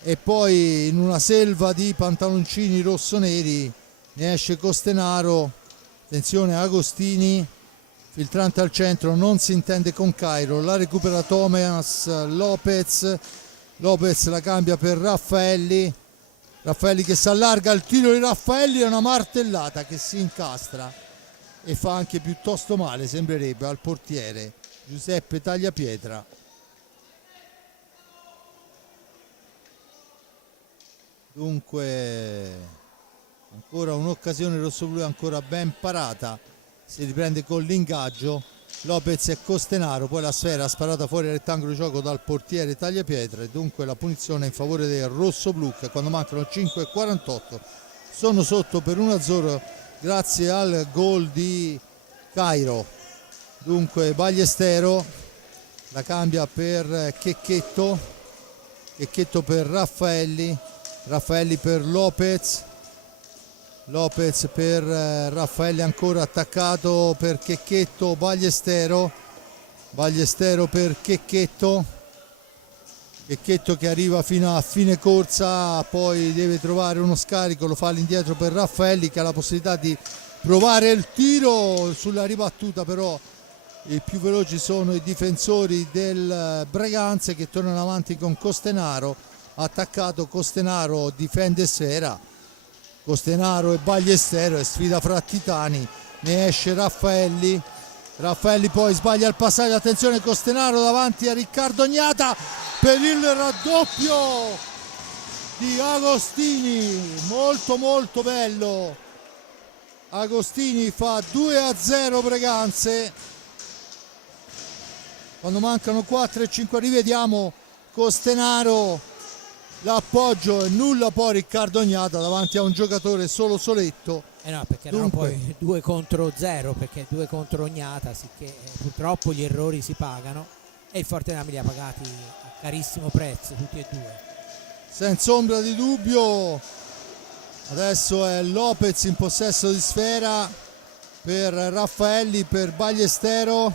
e poi in una selva di pantaloncini rossoneri ne esce Costenaro. Attenzione Agostini, filtrante al centro, non si intende con Cairo, la recupera Thomas Lopez la cambia per Raffaelli che si allarga, il tiro di Raffaelli è una martellata che si incastra e fa anche piuttosto male, sembrerebbe, al portiere Giuseppe Tagliapietra. Dunque ancora un'occasione rossoblù ancora ben parata, si riprende con l'ingaggio Lopez e Costenaro, poi la sfera sparata fuori dal rettangolo di gioco dal portiere Tagliapietra, e dunque la punizione in favore del rossoblù, che quando mancano 5:48 sono sotto per 1-0 grazie al gol di Cairo. Dunque Ballestero la cambia per Checchetto per Raffaelli per Lopez per Raffaelli, ancora attaccato per Checchetto. Ballestero per Checchetto che arriva fino a fine corsa, poi deve trovare uno scarico, lo fa all'indietro per Raffaelli, che ha la possibilità di provare il tiro sulla ribattuta, però i più veloci sono i difensori del Breganze, che tornano avanti con Costenaro. Attaccato Costenaro, difende sfera, Costenaro e Ballestero, e sfida fra titani, ne esce Raffaelli poi sbaglia il passaggio, attenzione Costenaro davanti a Riccardo Gnata per il raddoppio di Agostini, molto molto bello. Agostini fa 2-0 Breganze quando mancano 4:05. Rivediamo Costenaro, l'appoggio e nulla, poi Riccardo Gnata davanti a un giocatore soletto. No, perché erano poi 2-0, perché 2 contro Gnata, sicché purtroppo gli errori si pagano, e il Forte Marmi li ha pagati a carissimo prezzo tutti e due, senza ombra di dubbio. Adesso è Lopez in possesso di sfera per Raffaelli, per Ballestero,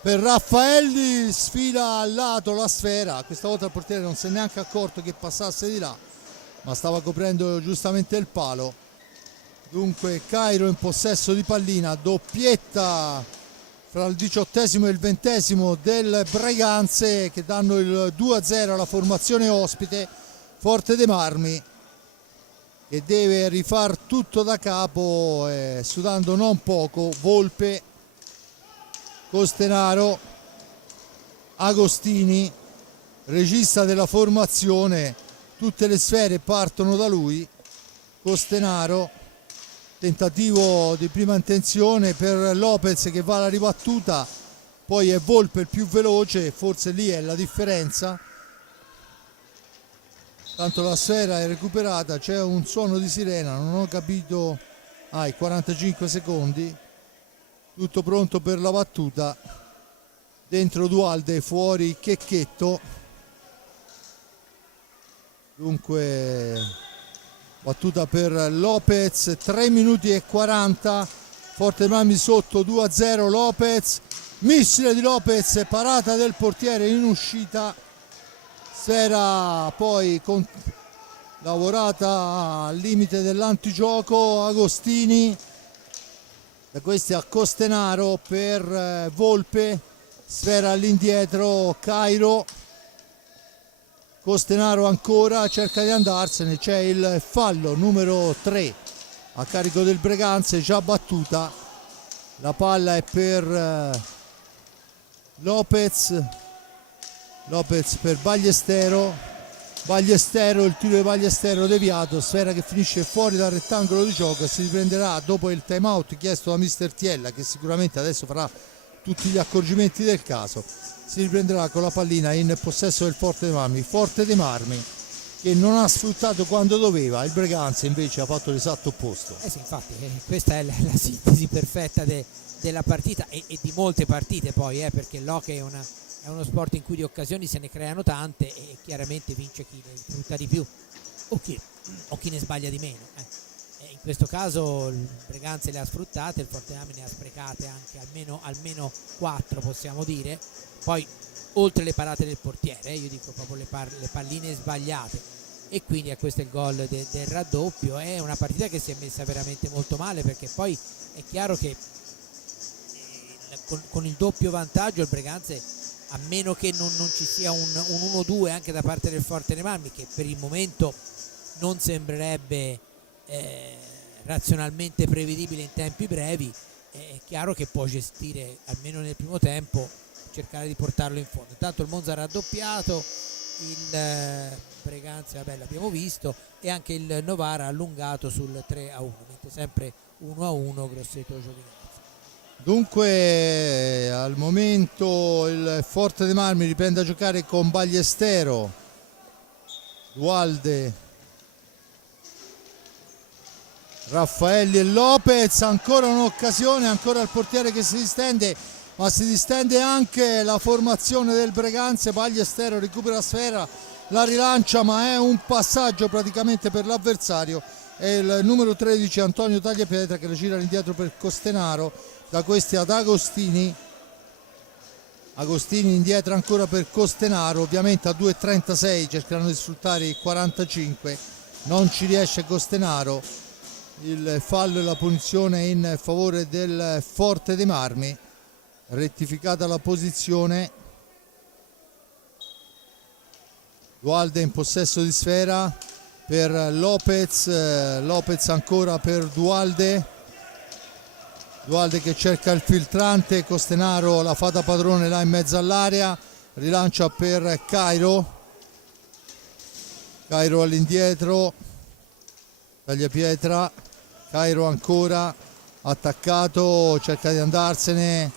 per Raffaelli, sfila al lato la sfera, questa volta il portiere non si è neanche accorto che passasse di là, ma stava coprendo giustamente il palo. Dunque Cairo in possesso di pallina, doppietta fra il 18° e il 20° del Breganze, che danno il 2-0 alla formazione ospite Forte dei Marmi, che deve rifar tutto da capo, sudando non poco. Volpe, Costenaro, Agostini, regista della formazione, tutte le sfere partono da lui. Costenaro, tentativo di prima intenzione per Lopez che va alla ribattuta, poi è Volpe il più veloce, forse lì è la differenza. Tanto la sfera è recuperata, c'è un suono di sirena, non ho capito. I 45 secondi, tutto pronto per la battuta, dentro Dualde, fuori Checchetto. Dunque battuta per Lopez, 3 minuti e 40, Forte dei Marmi sotto 2-0. Lopez, missile di Lopez, parata del portiere in uscita, sfera poi lavorata al limite dell'antigioco. Agostini, da questi a Costenaro per Volpe, sfera all'indietro Cairo, Costenaro ancora, cerca di andarsene, c'è il fallo numero 3 a carico del Breganze, già battuta, la palla è per Lopez per Ballestero, il tiro di Ballestero deviato, sfera che finisce fuori dal rettangolo di gioco e si riprenderà dopo il time out chiesto da mister Tiella, che sicuramente adesso farà tutti gli accorgimenti del caso. Si riprenderà con la pallina in possesso del Forte dei Marmi che non ha sfruttato quando doveva, il Breganze invece ha fatto l'esatto opposto. Sì, infatti questa è la sintesi perfetta della partita e di molte partite poi, perché l'hockey è uno sport in cui di occasioni se ne creano tante e chiaramente vince chi ne sfrutta di più o chi ne sbaglia di meno. In questo caso il Breganze le ha sfruttate, il Forte dei Marmi ne ha sprecate anche almeno 4, possiamo dire. Poi oltre le parate del portiere, io dico proprio le palline sbagliate, e quindi a questo è il gol del raddoppio. È una partita che si è messa veramente molto male, perché poi è chiaro che con il doppio vantaggio il Breganze, a meno che non ci sia un 1-2 anche da parte del Forte dei Marmi, che per il momento non sembrerebbe razionalmente prevedibile in tempi brevi, è chiaro che può gestire almeno nel primo tempo, cercare di portarlo in fondo. Intanto il Monza ha raddoppiato, il Breganze l'abbiamo visto, e anche il Novara ha allungato sul 3-1, mentre sempre 1-1 Grosseto Giovinazzi. Dunque al momento il Forte dei Marmi riprende a giocare con Ballestero, Dualde, Raffaelli e Lopez, ancora un'occasione, ancora il portiere che si distende, ma si distende anche la formazione del Breganze. Ballestero recupera la sfera, la rilancia, ma è un passaggio praticamente per l'avversario. È il numero 13 Antonio Tagliapietra che la gira all'indietro per Costenaro, da questi ad Agostini indietro ancora per Costenaro, ovviamente a 2.36 cercheranno di sfruttare i 45, non ci riesce Costenaro. Il fallo e la punizione in favore del Forte dei Marmi, rettificata la posizione. Dualde in possesso di sfera per Lopez ancora per Dualde che cerca il filtrante, Costenaro la fa da padrone là in mezzo all'area, rilancia per Cairo all'indietro, Tagliapietra, Cairo ancora attaccato, cerca di andarsene,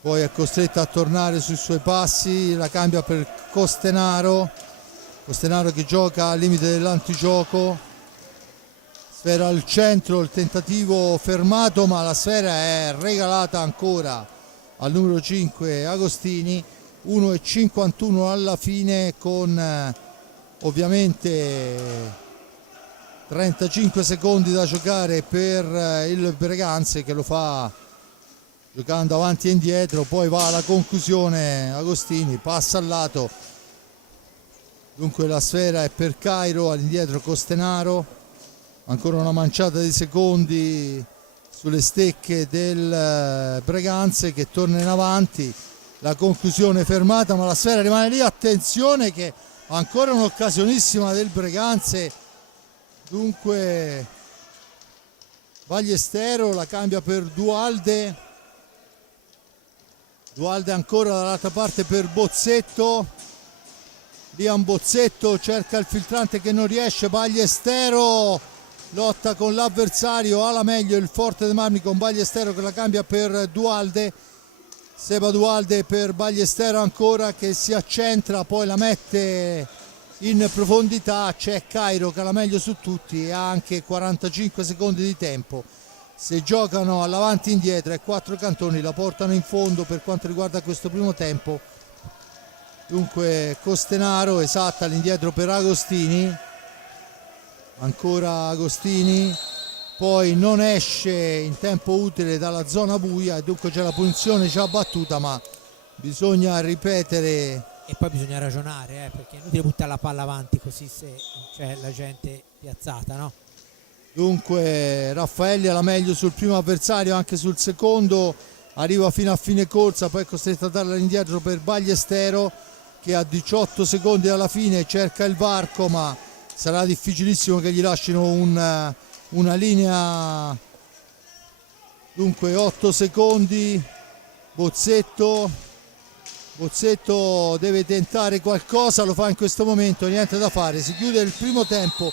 poi è costretto a tornare sui suoi passi, la cambia per Costenaro che gioca al limite dell'antigioco, sfera al centro, il tentativo fermato, ma la sfera è regalata ancora al numero 5 Agostini. 1.51 alla fine, con ovviamente 35 secondi da giocare per il Breganze, che lo fa giocando avanti e indietro, poi va alla conclusione. Agostini passa al lato, dunque la sfera è per Cairo, all'indietro Costenaro, ancora una manciata di secondi sulle stecche del Breganze che torna in avanti, la conclusione fermata, ma la sfera rimane lì. Attenzione che ancora un'occasionissima del Breganze, dunque Ballestero la cambia per Dualde ancora dall'altra parte per Bozzetto, Liam Bozzetto cerca il filtrante che non riesce, Ballestero lotta con l'avversario, alla meglio il Forte dei Marmi con Ballestero che la cambia per Dualde, Seba Dualde per Ballestero ancora che si accentra, poi la mette in profondità, c'è Cairo che ha la meglio su tutti e ha anche 45 secondi di tempo. Se giocano all'avanti e indietro e 4 cantoni la portano in fondo per quanto riguarda questo primo tempo. Dunque Costenaro esatta all'indietro per Agostini, ancora Agostini, poi non esce in tempo utile dalla zona buia e dunque c'è la punizione già battuta, ma bisogna ripetere. E poi bisogna ragionare, perché è inutile buttare la palla avanti così se non c'è la gente piazzata, no? Dunque Raffaelli alla meglio sul primo avversario, anche sul secondo, arriva fino a fine corsa, poi è costretto a darla indietro per Ballestero che a 18 secondi alla fine cerca il varco, ma sarà difficilissimo che gli lasciano una linea. Dunque 8 secondi, Bozzetto deve tentare qualcosa, lo fa in questo momento, niente da fare, si chiude il primo tempo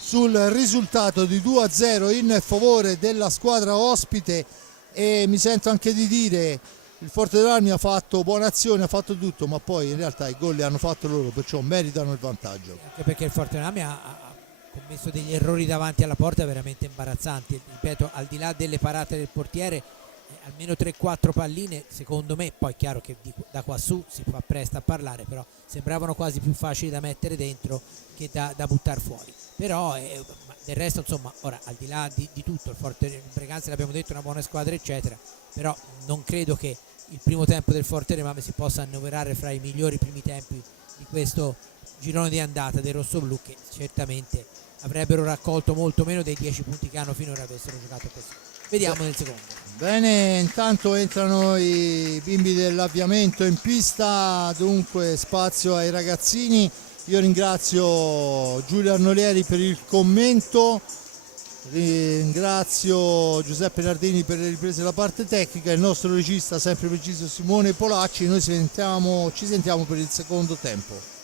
sul risultato di 2-0 in favore della squadra ospite. E mi sento anche di dire il Forte dei Marmi ha fatto buone azioni, ha fatto tutto, ma poi in realtà i gol li hanno fatto loro, perciò meritano il vantaggio. Anche perché il Forte dei Marmi ha commesso degli errori davanti alla porta veramente imbarazzanti, ripeto, al di là delle parate del portiere, almeno 3-4 palline secondo me, poi è chiaro che da qua su si fa presto a parlare, però sembravano quasi più facili da mettere dentro che da buttare fuori. Però del resto, insomma, ora al di là di tutto, il Breganze l'abbiamo detto, è una buona squadra eccetera, però non credo che il primo tempo del Forte dei Marmi si possa annoverare fra i migliori primi tempi di questo girone di andata dei rossoblù, che certamente avrebbero raccolto molto meno dei 10 punti che hanno finora avessero giocato così. Vediamo nel secondo. Bene, intanto entrano i bimbi dell'avviamento in pista, dunque spazio ai ragazzini. Io ringrazio Giulio Arnolieri per il commento, ringrazio Giuseppe Nardini per le riprese della parte tecnica, il nostro regista sempre preciso Simone Polacci. Noi ci sentiamo per il secondo tempo.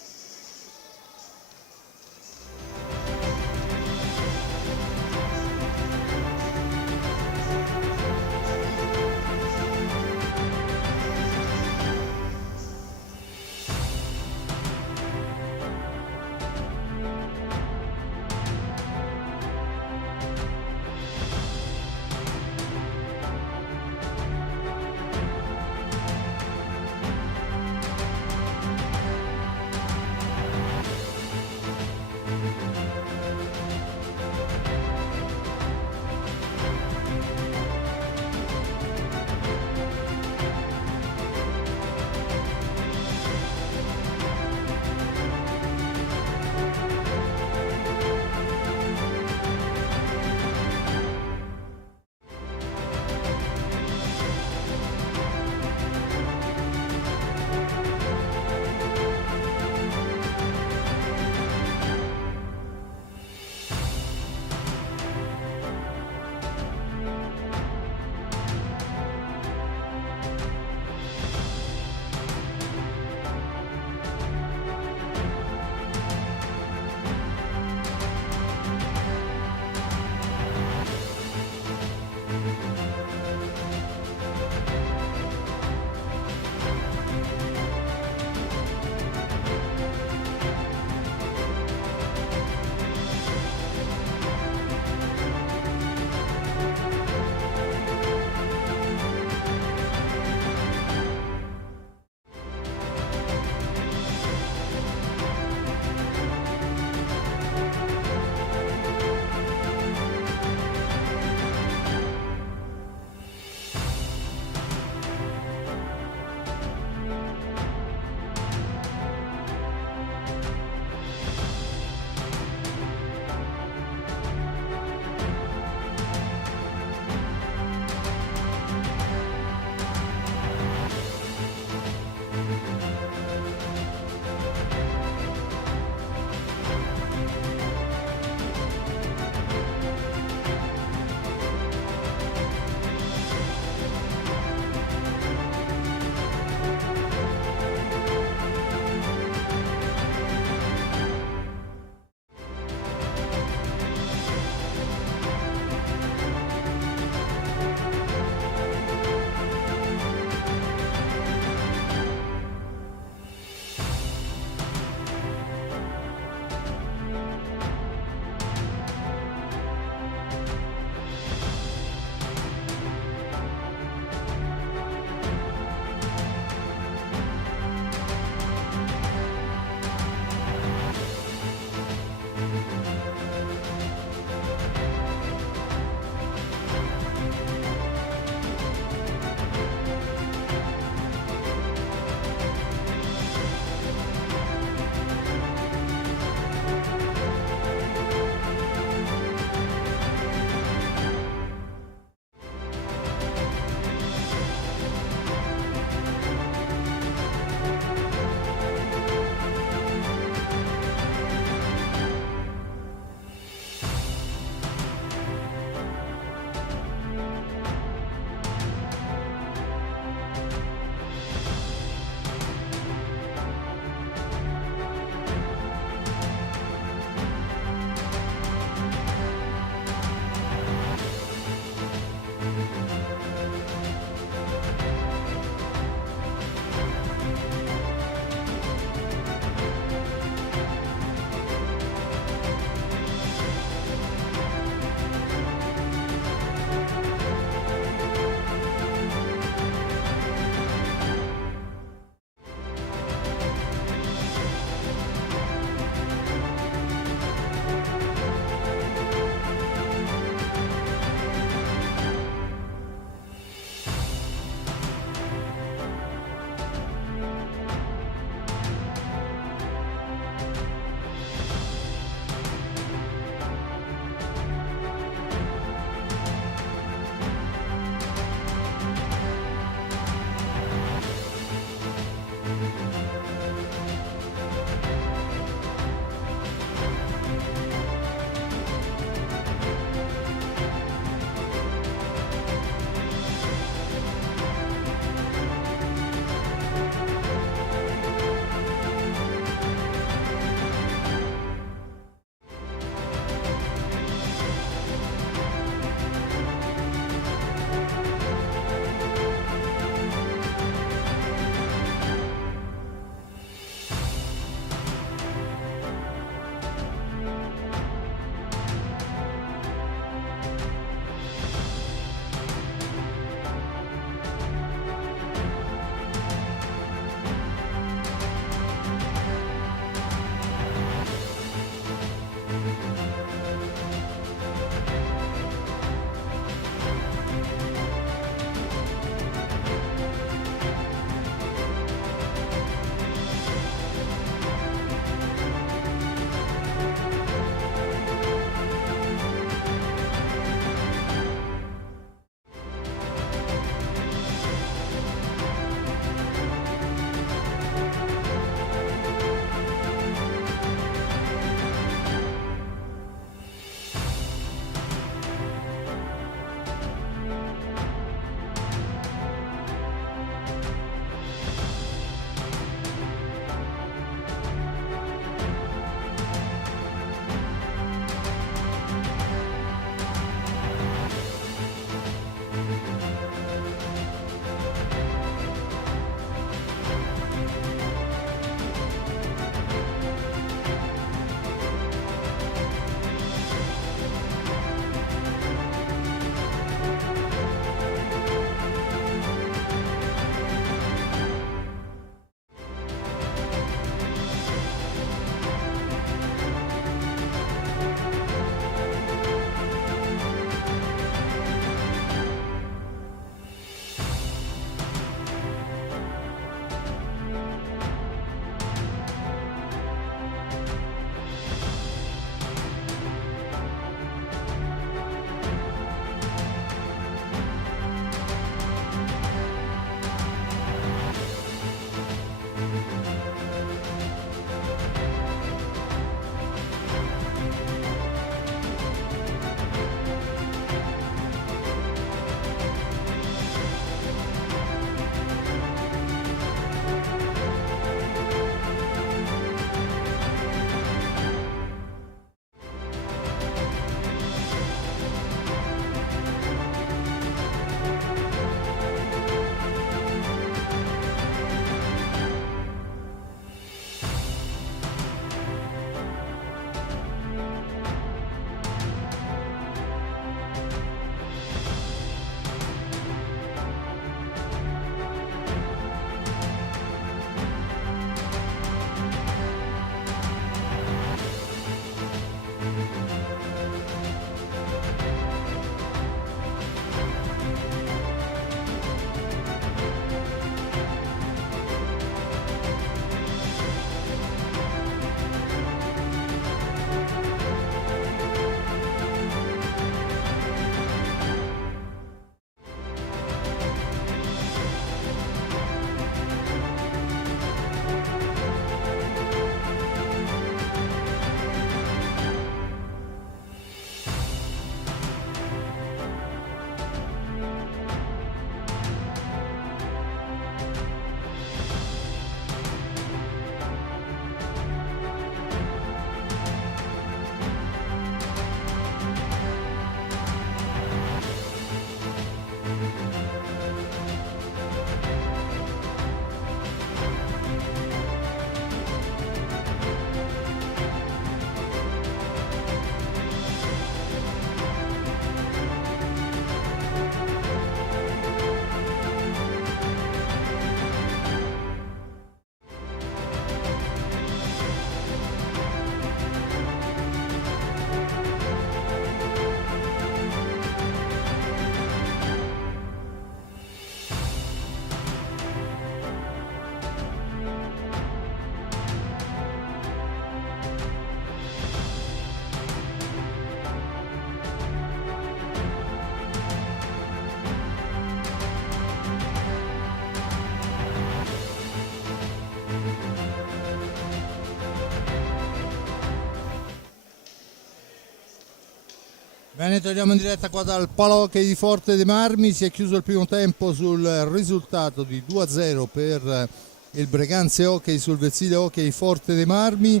Bene, torniamo in diretta qua dal Palo Hockey di Forte dei Marmi. Si è chiuso il primo tempo sul risultato di 2-0 per il Breganze Hockey sul Versile Hockey Forte dei Marmi.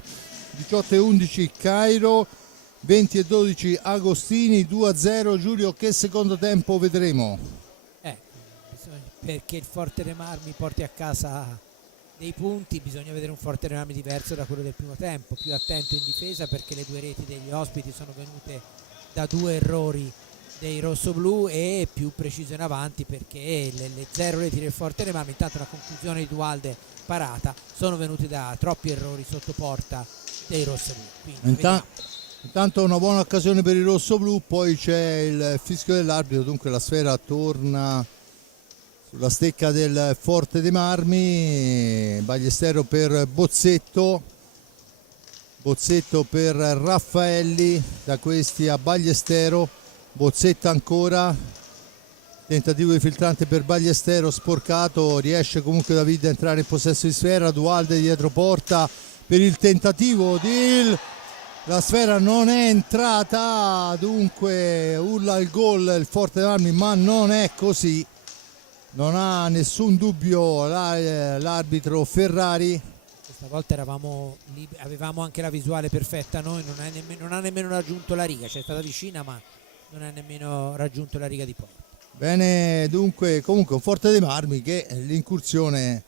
18-11 Cairo, 20-12 Agostini, 2-0. Giulio, che secondo tempo vedremo? Perché il Forte dei Marmi porti a casa dei punti bisogna vedere un Forte dei Marmi diverso da quello del primo tempo, più attento in difesa, perché le due reti degli ospiti sono venute da due errori dei rossoblù, e più preciso in avanti, perché le 0 reti del Forte dei Marmi, intanto la conclusione di Dualde parata, sono venute da troppi errori sotto porta dei rossoblù. Intanto una buona occasione per i rossoblù, poi c'è il fischio dell'arbitro, dunque la sfera torna sulla stecca del Forte dei Marmi. Ballestero per Bozzetto per Raffaelli, da questi a Ballestero. Bozzetto ancora, tentativo di filtrante per Ballestero, sporcato, riesce comunque David a entrare in possesso di sfera. Dualde dietro porta per il tentativo la sfera non è entrata, dunque urla il gol il Forte dei Marmi, ma non è così, non ha nessun dubbio l'arbitro Ferrari. Questa volta avevamo anche la visuale perfetta noi, non ha nemmeno raggiunto la riga, c'è stata vicina ma non ha nemmeno raggiunto la riga di porta. Bene, dunque comunque un Forte dei Marmi che l'incursione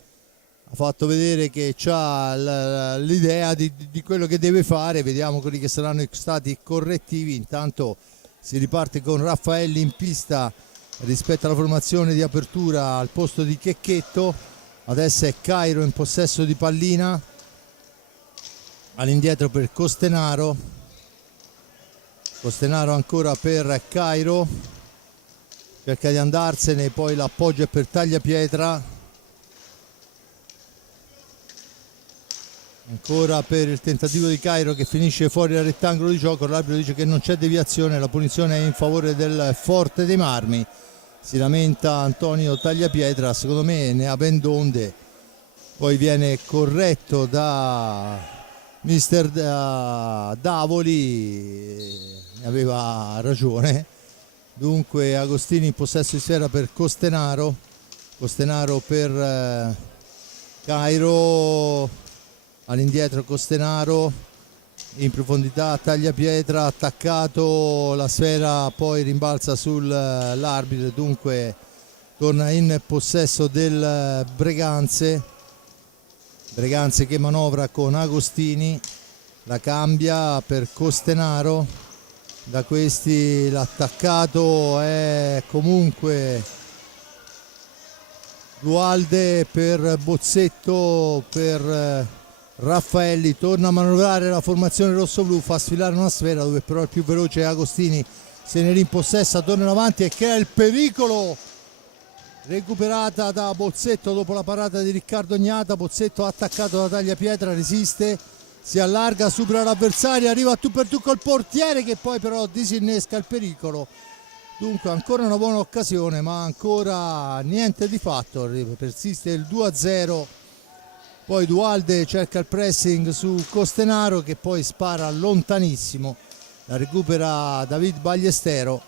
ha fatto vedere che ha l'idea di quello che deve fare. Vediamo quelli che saranno stati correttivi. Intanto si riparte con Raffaelli in pista rispetto alla formazione di apertura al posto di Checchetto. Adesso è Cairo in possesso di pallina, all'indietro per Costenaro ancora per Cairo, cerca di andarsene, poi l'appoggio è per Tagliapietra, ancora per il tentativo di Cairo che finisce fuori dal rettangolo di gioco. L'arbitro dice che non c'è deviazione, la punizione è in favore del Forte dei Marmi. Si lamenta Antonio Tagliapietra, secondo me ne ha ben donde, poi viene corretto da mister Davoli, ne aveva ragione. Dunque Agostini in possesso di sfera per Costenaro per Cairo, all'indietro Costenaro, in profondità Tagliapietra, attaccato, la sfera poi rimbalza sull'arbitro, dunque torna in possesso del Breganze che manovra con Agostini, la cambia per Costenaro, da questi l'attaccato è comunque Dualde per Bozzetto per Raffaelli, torna a manovrare la formazione rossoblù, fa sfilare una sfera dove però il più veloce è Agostini, se ne rimpossessa, torna in avanti e crea il pericolo, recuperata da Bozzetto dopo la parata di Riccardo Gnata. Bozzetto attaccato da Tagliapietra, resiste, si allarga, supera l'avversario, arriva a tu per tu col portiere che poi però disinnesca il pericolo. Dunque ancora una buona occasione ma ancora niente di fatto, persiste il 2-0. Poi Dualde cerca il pressing su Costenaro che poi spara lontanissimo, la recupera David Ballestero.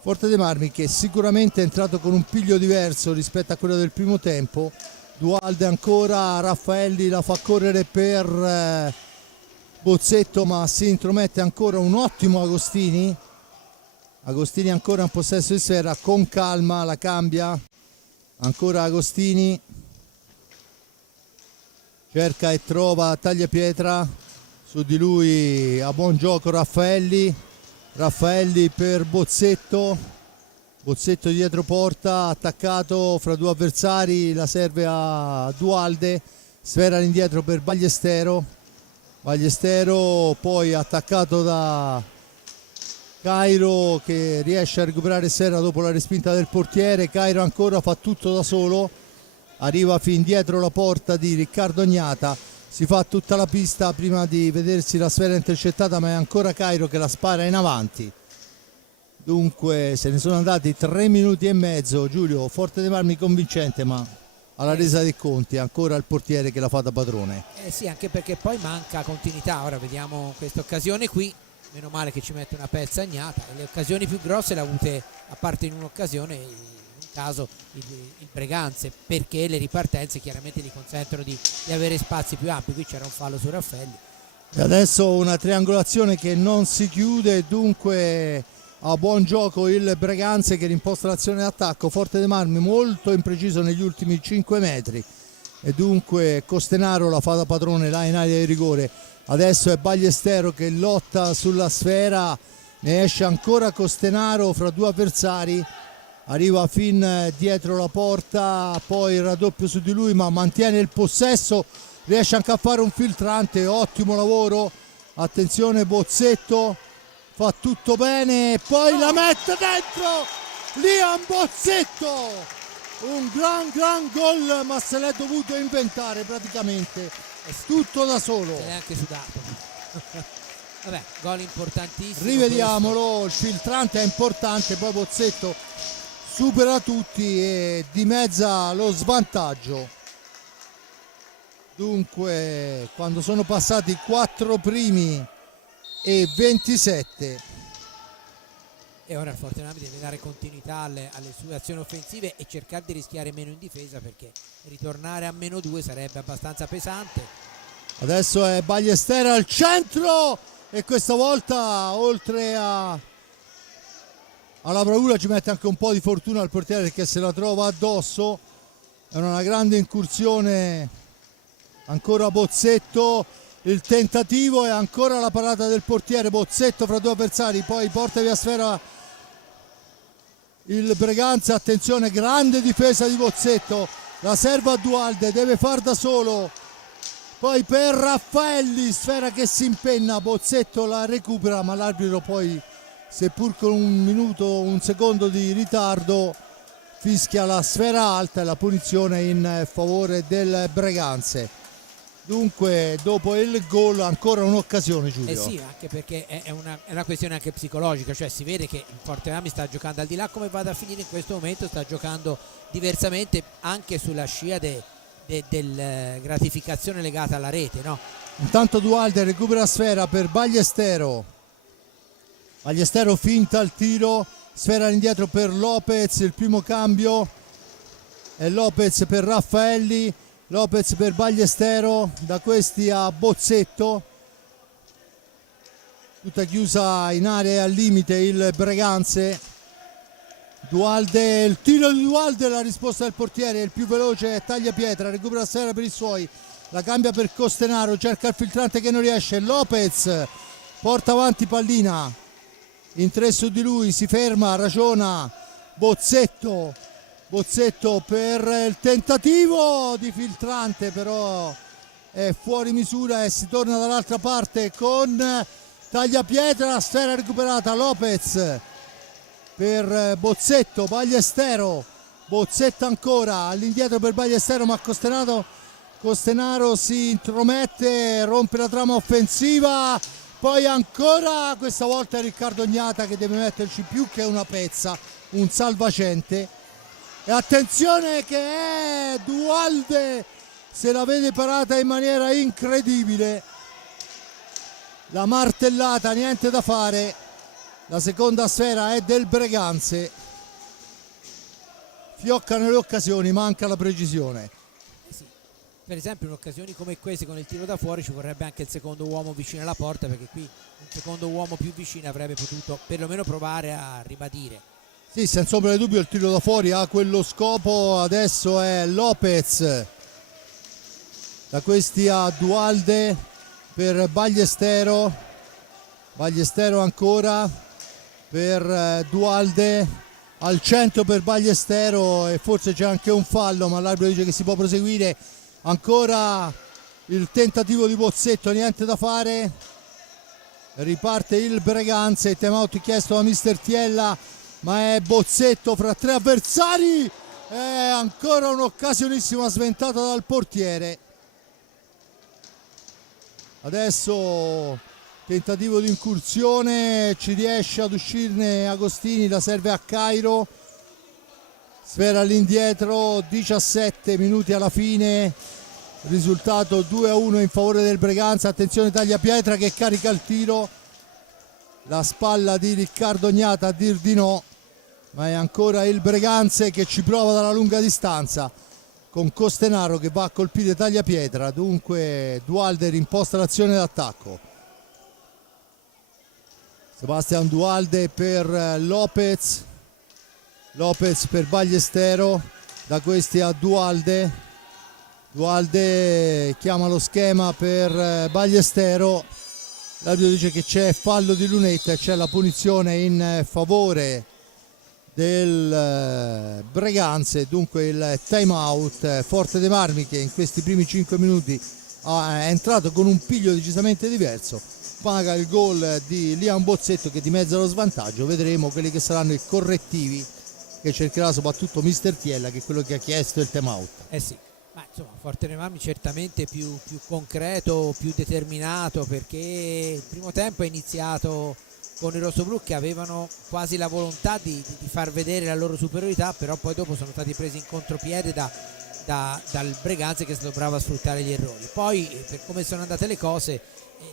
Forte dei Marmi che sicuramente è entrato con un piglio diverso rispetto a quello del primo tempo. Dualde ancora, Raffaelli la fa correre per Bozzetto ma si intromette ancora un ottimo Agostini ancora in possesso di sfera, con calma la cambia, ancora Agostini, cerca e trova Tagliapietra, su di lui a buon gioco Raffaelli per Bozzetto dietro porta, attaccato fra due avversari, la serve a Dualde, sfera all'indietro per Ballestero poi attaccato da Cairo che riesce a recuperare sfera dopo la respinta del portiere. Cairo ancora fa tutto da solo, arriva fin dietro la porta di Riccardo Gnata, si fa tutta la pista prima di vedersi la sfera intercettata, ma è ancora Cairo che la spara in avanti. Dunque se ne sono andati 3 minuti e mezzo. Giulio, Forte dei Marmi convincente ma alla resa dei conti ancora il portiere che la fa da padrone. Sì, anche perché poi manca continuità. Ora vediamo questa occasione qui, meno male che ci mette una pezza agnata, e le occasioni più grosse le ha avute, a parte in un'occasione, in un caso il Breganze, perché le ripartenze chiaramente gli consentono di avere spazi più ampi. Qui c'era un fallo su Raffaelli. E adesso una triangolazione che non si chiude, dunque a buon gioco il Breganze che rimposta l'azione d'attacco. Forte De Marmi molto impreciso negli ultimi 5 metri e dunque Costenaro la fa da padrone là in area di rigore. Adesso è Ballestero che lotta sulla sfera, ne esce ancora Costenaro fra due avversari, arriva fin dietro la porta, poi il raddoppio su di lui ma mantiene il possesso, riesce anche a fare un filtrante, ottimo lavoro, attenzione Bozzetto, fa tutto bene e poi la mette dentro Liam Bozzetto, un gran gol ma se l'è dovuto inventare praticamente, è tutto da solo. Se l'è anche sudato. Vabbè, gol importantissimo. Rivediamolo, il filtrante è importante, poi Bozzetto supera tutti e dimezza lo svantaggio. Dunque, quando sono passati 4 primi e 27. E ora il Fortenami deve dare continuità alle sue azioni offensive e cercare di rischiare meno in difesa, perché ritornare a -2 sarebbe abbastanza pesante. Adesso è Ballestero al centro e questa volta oltre alla bravura ci mette anche un po' di fortuna al portiere perché se la trova addosso. È una grande incursione, ancora Bozzetto, il tentativo e ancora la parata del portiere. Bozzetto fra due avversari, poi porta via sfera il Breganze, attenzione, grande difesa di Bozzetto, la serve a Dualde, deve far da solo, poi per Raffaelli, sfera che si impenna, Bozzetto la recupera ma l'arbitro poi, seppur con un secondo di ritardo, fischia la sfera alta e la punizione in favore del Breganze. Dunque dopo il gol ancora un'occasione, Giulio. Sì, anche perché è una questione anche psicologica, cioè si vede che il Fortenami sta giocando, al di là come vada a finire in questo momento, sta giocando diversamente anche sulla scia della gratificazione legata alla rete, no? Intanto Dualde recupera sfera per Ballestero, Ballestero finta il tiro, sfera indietro per Lopez, il primo cambio è Lopez per Raffaelli, Lopez per Ballestero, da questi a Bozzetto, tutta chiusa in area e al limite il Breganze. Dualde, il tiro di Dualde, la risposta del portiere, il più veloce è Tagliapietra, recupera la sfera per i suoi, la cambia per Costenaro, cerca il filtrante che non riesce, Lopez porta avanti pallina, in 3 su di lui, si ferma, ragiona Bozzetto per il tentativo di filtrante, però è fuori misura e si torna dall'altra parte con Tagliapietra, la sfera recuperata, Lopez per Bozzetto, Ballestero, Bozzetto ancora all'indietro per Ballestero ma Costenaro si intromette, rompe la trama offensiva, poi ancora, questa volta è Riccardo Gnata che deve metterci più che una pezza, un salvacente. E attenzione che è Dualde, se la vede parata in maniera incredibile, la martellata, niente da fare, la seconda sfera è del Breganze, fioccano le occasioni, manca la precisione. Sì. Per esempio in occasioni come queste con il tiro da fuori ci vorrebbe anche il secondo uomo vicino alla porta, perché qui un secondo uomo più vicino avrebbe potuto perlomeno provare a ribadire. Sì, senza ombra di dubbio il tiro da fuori ha quello scopo. Adesso è Lopez, da questi a Dualde per Ballestero, Ballestero ancora per Dualde, al centro per Ballestero e forse c'è anche un fallo ma l'arbitro dice che si può proseguire. Ancora il tentativo di Bozzetto, niente da fare, riparte il Breganze, time out chiesto da mister Tiella ma è Bozzetto fra 3 avversari, è ancora un'occasionissima sventata dal portiere. Adesso tentativo di incursione, ci riesce ad uscirne Agostini, la serve a Cairo, sfera all'indietro, 17 minuti alla fine, risultato 2-1 in favore del Breganze. Attenzione Tagliapietra che carica il tiro, la spalla di Riccardo Gnata a dir di no, ma è ancora il Breganze che ci prova dalla lunga distanza con Costenaro che va a colpire tagliapietra. Dunque Dualde rimposta l'azione d'attacco. Sebastian Dualde per Lopez per Ballestero, da questi a Dualde chiama lo schema per Ballestero, l'arbitro dice che c'è fallo di lunetta e c'è la punizione in favore del Breganze. Dunque il time out. Forte dei Marmi che in questi primi 5 minuti è entrato con un piglio decisamente diverso, paga il gol di Liam Bozzetto che dimezza lo svantaggio. Vedremo quelli che saranno i correttivi che cercherà soprattutto mister Tiella, che è quello che ha chiesto il time out. Sì, ma insomma Forte dei Marmi certamente più concreto, più determinato, perché il primo tempo è iniziato con i rossoblù che avevano quasi la volontà di far vedere la loro superiorità, però poi dopo sono stati presi in contropiede dal Breganze, che è stato bravo a sfruttare gli errori. Poi per come sono andate le cose,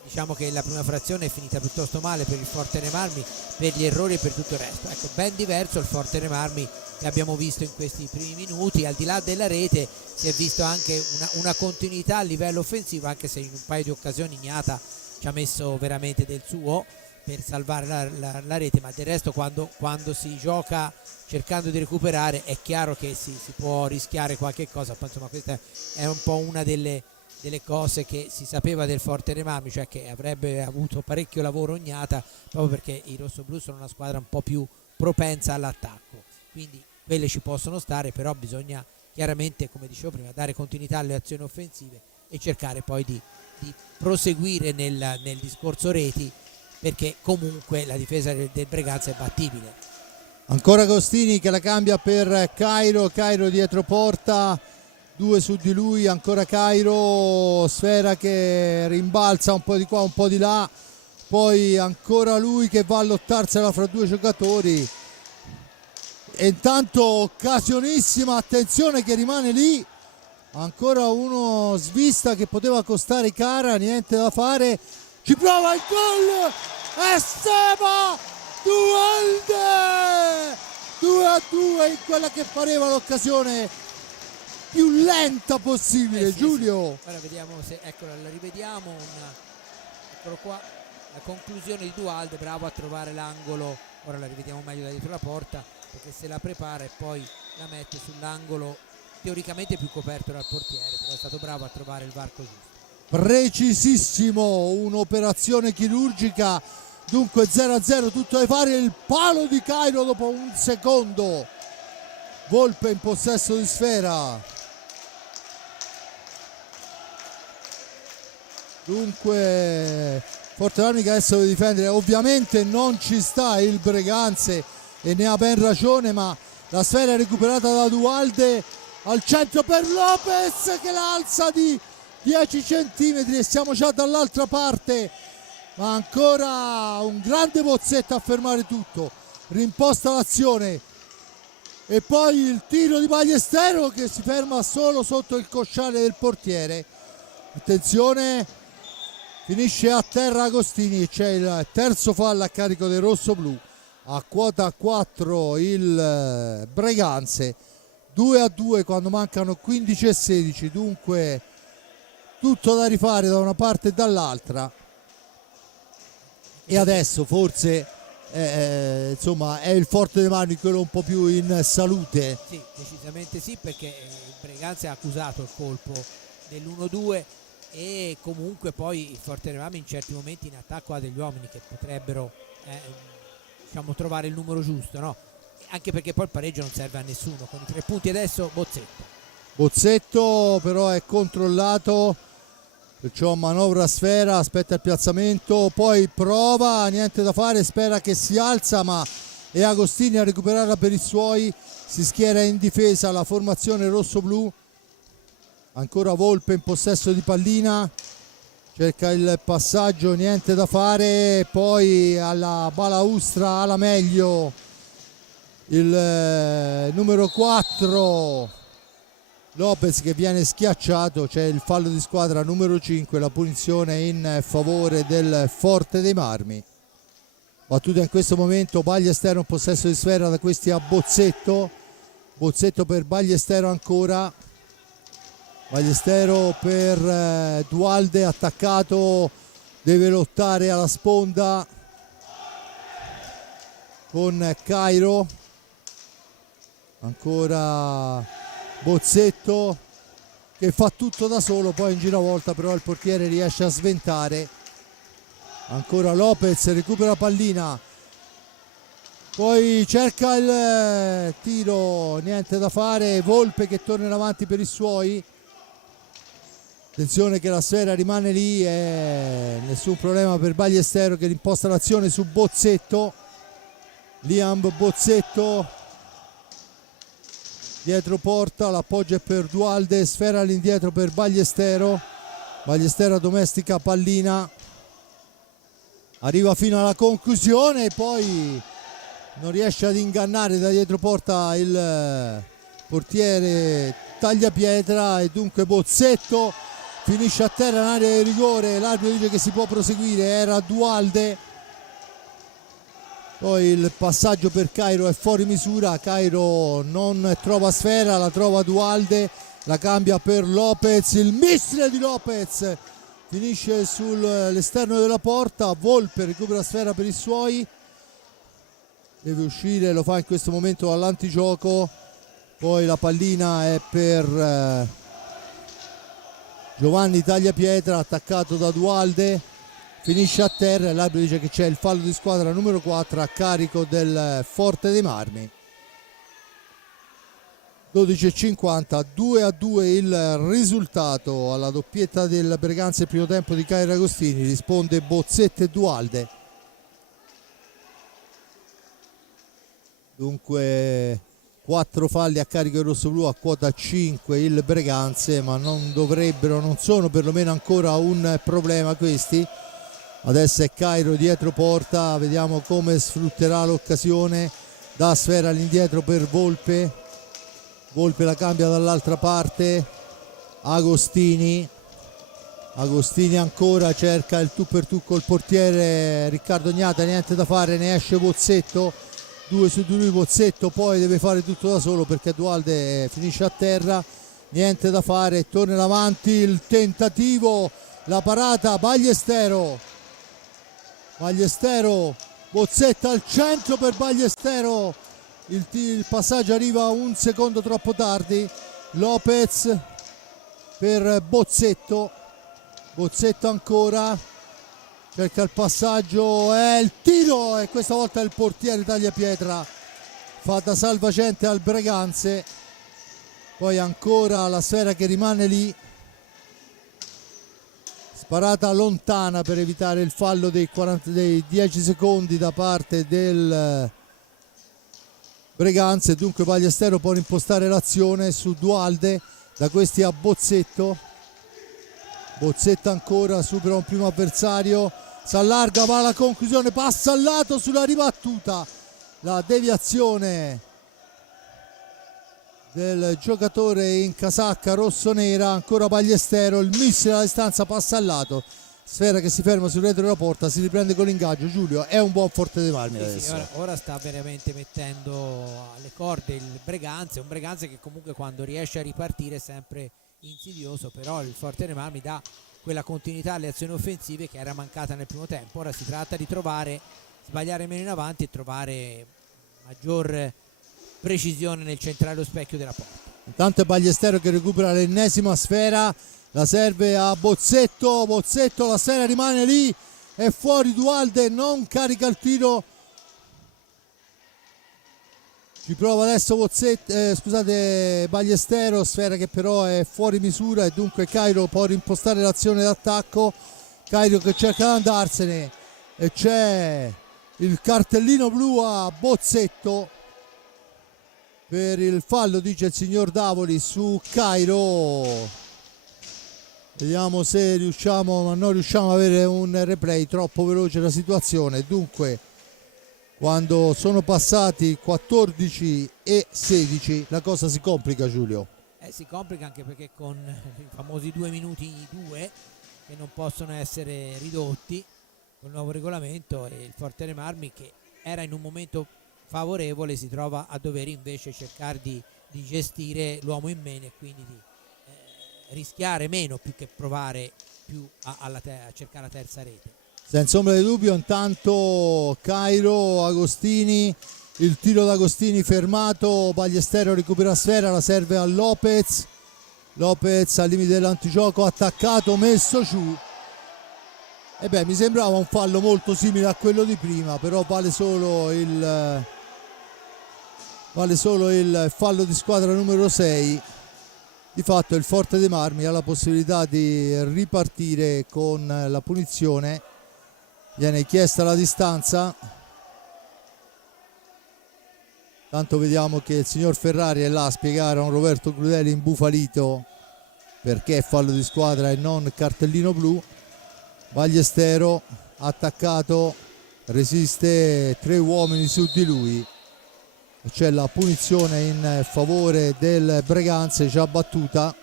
diciamo che la prima frazione è finita piuttosto male per il Forte dei Marmi, per gli errori e per tutto il resto. Ecco, ben diverso il Forte dei Marmi che abbiamo visto in questi primi minuti. Al di là della rete si è visto anche una continuità a livello offensivo, anche se in un paio di occasioni Gnata ci ha messo veramente del suo per salvare la rete, ma del resto quando si gioca cercando di recuperare è chiaro che si può rischiare qualche cosa. Insomma, questa è un po' una delle cose che si sapeva del Forte dei Marmi, cioè che avrebbe avuto parecchio lavoro Gnata, proprio perché i rossoblù sono una squadra un po' più propensa all'attacco, quindi quelle ci possono stare, però bisogna chiaramente, come dicevo prima, dare continuità alle azioni offensive e cercare poi di proseguire nel discorso reti, perché comunque la difesa del Breganze è battibile. Ancora Agostini che la cambia per Cairo dietro porta, 2 su di lui, ancora Cairo, Sfera che rimbalza un po' di qua un po' di là, poi ancora lui che va a lottarsela fra 2 giocatori, e intanto occasionissima, attenzione che rimane lì, ancora uno svista che poteva costare cara, niente da fare, ci prova il gol, Esteban Dualde, 2-2 in quella che pareva l'occasione più lenta possibile. Giulio. Sì. Ora vediamo se, eccola, la rivediamo, eccolo qua, la conclusione di Dualde, bravo a trovare l'angolo. Ora la rivediamo meglio da dietro la porta, perché se la prepara e poi la mette sull'angolo teoricamente più coperto dal portiere, però è stato bravo a trovare il varco giusto. Precisissimo, un'operazione chirurgica. Dunque 0-0, tutto da fare, il palo di Cairo dopo un secondo. Volpe in possesso di Sfera. Dunque Forte Marmi che adesso deve difendere, ovviamente non ci sta il Breganze e ne ha ben ragione, ma la Sfera è recuperata da Dualde al centro per Lopez che la alza di 10 centimetri e siamo già dall'altra parte, ma ancora un grande Bozzetto a fermare tutto, rimposta l'azione e poi il tiro di Ballestero che si ferma solo sotto il cosciale del portiere. Attenzione, finisce a terra Agostini, c'è il terzo fallo a carico dei rossoblù. A quota 4 il Breganze, 2-2 quando mancano 15 e 16, dunque tutto da rifare da una parte e dall'altra. E adesso forse insomma è il Forte dei Marmi quello un po' più in salute. Sì, decisamente sì, perché il Breganze ha accusato il colpo dell'1-2 e comunque poi il Forte dei Marmi in certi momenti in attacco ha degli uomini che potrebbero diciamo trovare il numero giusto, no? Anche perché poi il pareggio non serve a nessuno. Con i 3 punti adesso Bozzetto però è controllato, perciò manovra Sfera, aspetta il piazzamento, poi prova, niente da fare, spera che si alza, ma è Agostini a recuperarla per i suoi, si schiera in difesa la formazione rossoblù. Ancora Volpe in possesso di pallina, cerca il passaggio, niente da fare, poi alla balaustra, alla meglio il numero 4 Lopez che viene schiacciato, c'è il fallo di squadra numero 5, la punizione in favore del Forte dei Marmi. battuta in questo momento, Ballestero in possesso di sfera, da questi a Bozzetto, Bozzetto per Ballestero ancora, Ballestero per Dualde, attaccato, deve lottare alla sponda con Cairo, ancora Bozzetto che fa tutto da solo, poi in giravolta però il portiere riesce a sventare, ancora Lopez, recupera pallina, poi cerca il tiro, niente da fare, Volpe che torna in avanti per i suoi, attenzione che la sfera rimane lì e nessun problema per Ballestero che imposta l'azione su Bozzetto, Liam Bozzetto dietro porta, l'appoggio è per Dualde, sfera all'indietro per Ballestero, Ballestero domestica pallina, arriva fino alla conclusione e poi non riesce ad ingannare da dietro porta il portiere Tagliapietra e dunque Bozzetto finisce a terra in area di rigore, l'arbitro dice che si può proseguire, era Dualde. Poi il passaggio per Cairo è fuori misura, Cairo non trova sfera, la trova Dualde, la cambia per Lopez, il missile di Lopez finisce sull'esterno della porta, Volpe recupera sfera per i suoi, deve uscire, lo fa in questo momento all'antigioco, poi la pallina è per Giovanni Tagliapietra, attaccato da Dualde, finisce a terra e l'arbitro dice che c'è il fallo di squadra numero 4 a carico del Forte dei Marmi. 12:50, 2-2 il risultato alla doppietta del Breganze, il primo tempo di Cairo Agostini, risponde Bozzetto e Dualde. Dunque 4 falli a carico del rossoblu, a quota 5 il Breganze, ma non sono perlomeno ancora un problema questi. Adesso è Cairo dietro porta, vediamo come sfrutterà l'occasione, dà sfera all'indietro per Volpe, Volpe la cambia dall'altra parte, Agostini ancora cerca il tu per tu col portiere Riccardo Gnata, niente da fare, ne esce Bozzetto, 2 su 2 Bozzetto, poi deve fare tutto da solo perché Dualde finisce a terra, niente da fare, torna in avanti, il tentativo, la parata, Ballestero, Bozzetto al centro per Ballestero, il passaggio arriva un secondo troppo tardi, Lopez per Bozzetto ancora, cerca il passaggio, è il tiro e questa volta il portiere Tagliapietra fa da salvagente al Breganze, poi ancora la sfera che rimane lì, parata lontana per evitare il fallo dei 10 secondi da parte del Breganze, dunque Ballestero può impostare l'azione su Dualde, da questi a Bozzetto ancora, supera un primo avversario, si allarga, va alla conclusione, passa al lato sulla ribattuta, la deviazione del giocatore in casacca rossonera, ancora Ballestero, il missile alla distanza passa al lato, sfera che si ferma sul retro della porta, si riprende con l'ingaggio. Giulio, è un buon Forte dei Marmi adesso. Sì, ora sta veramente mettendo alle corde il Breganze, un Breganze che comunque quando riesce a ripartire è sempre insidioso, però il Forte dei Marmi dà quella continuità alle azioni offensive che era mancata nel primo tempo. Ora si tratta di sbagliare meno in avanti e trovare maggior precisione nel centrare lo specchio della porta. Intanto è Ballestero che recupera l'ennesima sfera, la serve a Bozzetto, la sfera rimane lì, è fuori, Dualde non carica il tiro, ci prova adesso Ballestero, sfera che però è fuori misura e dunque Cairo può rimpostare l'azione d'attacco, Cairo che cerca di andarsene e c'è il cartellino blu a Bozzetto per il fallo, dice il signor Davoli, su Cairo. Vediamo se riusciamo, ma non riusciamo ad avere un replay, troppo veloce la situazione. Dunque quando sono passati 14 e 16 la cosa si complica, Giulio. Si complica anche perché con i famosi 2 minuti 2 che non possono essere ridotti, col nuovo regolamento, e il Forte dei Marmi, che era in un momento favorevole, si trova a dover invece cercare di gestire l'uomo in meno e quindi di rischiare meno più che provare più a cercare la terza rete. Senza ombra di dubbio, intanto Cairo, Agostini, il tiro d'Agostini fermato, Ballesteros recupera sfera, la serve a Lopez, Lopez al limite dell'antigioco, attaccato, messo giù. E beh, mi sembrava un fallo molto simile a quello di prima, però vale solo il fallo di squadra numero 6. Di fatto il Forte dei Marmi ha la possibilità di ripartire con la punizione. Viene chiesta la distanza. Tanto vediamo che il signor Ferrari è là a spiegare a un Roberto Crudeli imbufalito perché è fallo di squadra e non cartellino blu. Ballesteros attaccato, resiste 3 uomini su di lui. C'è la punizione in favore del Breganze già battuta.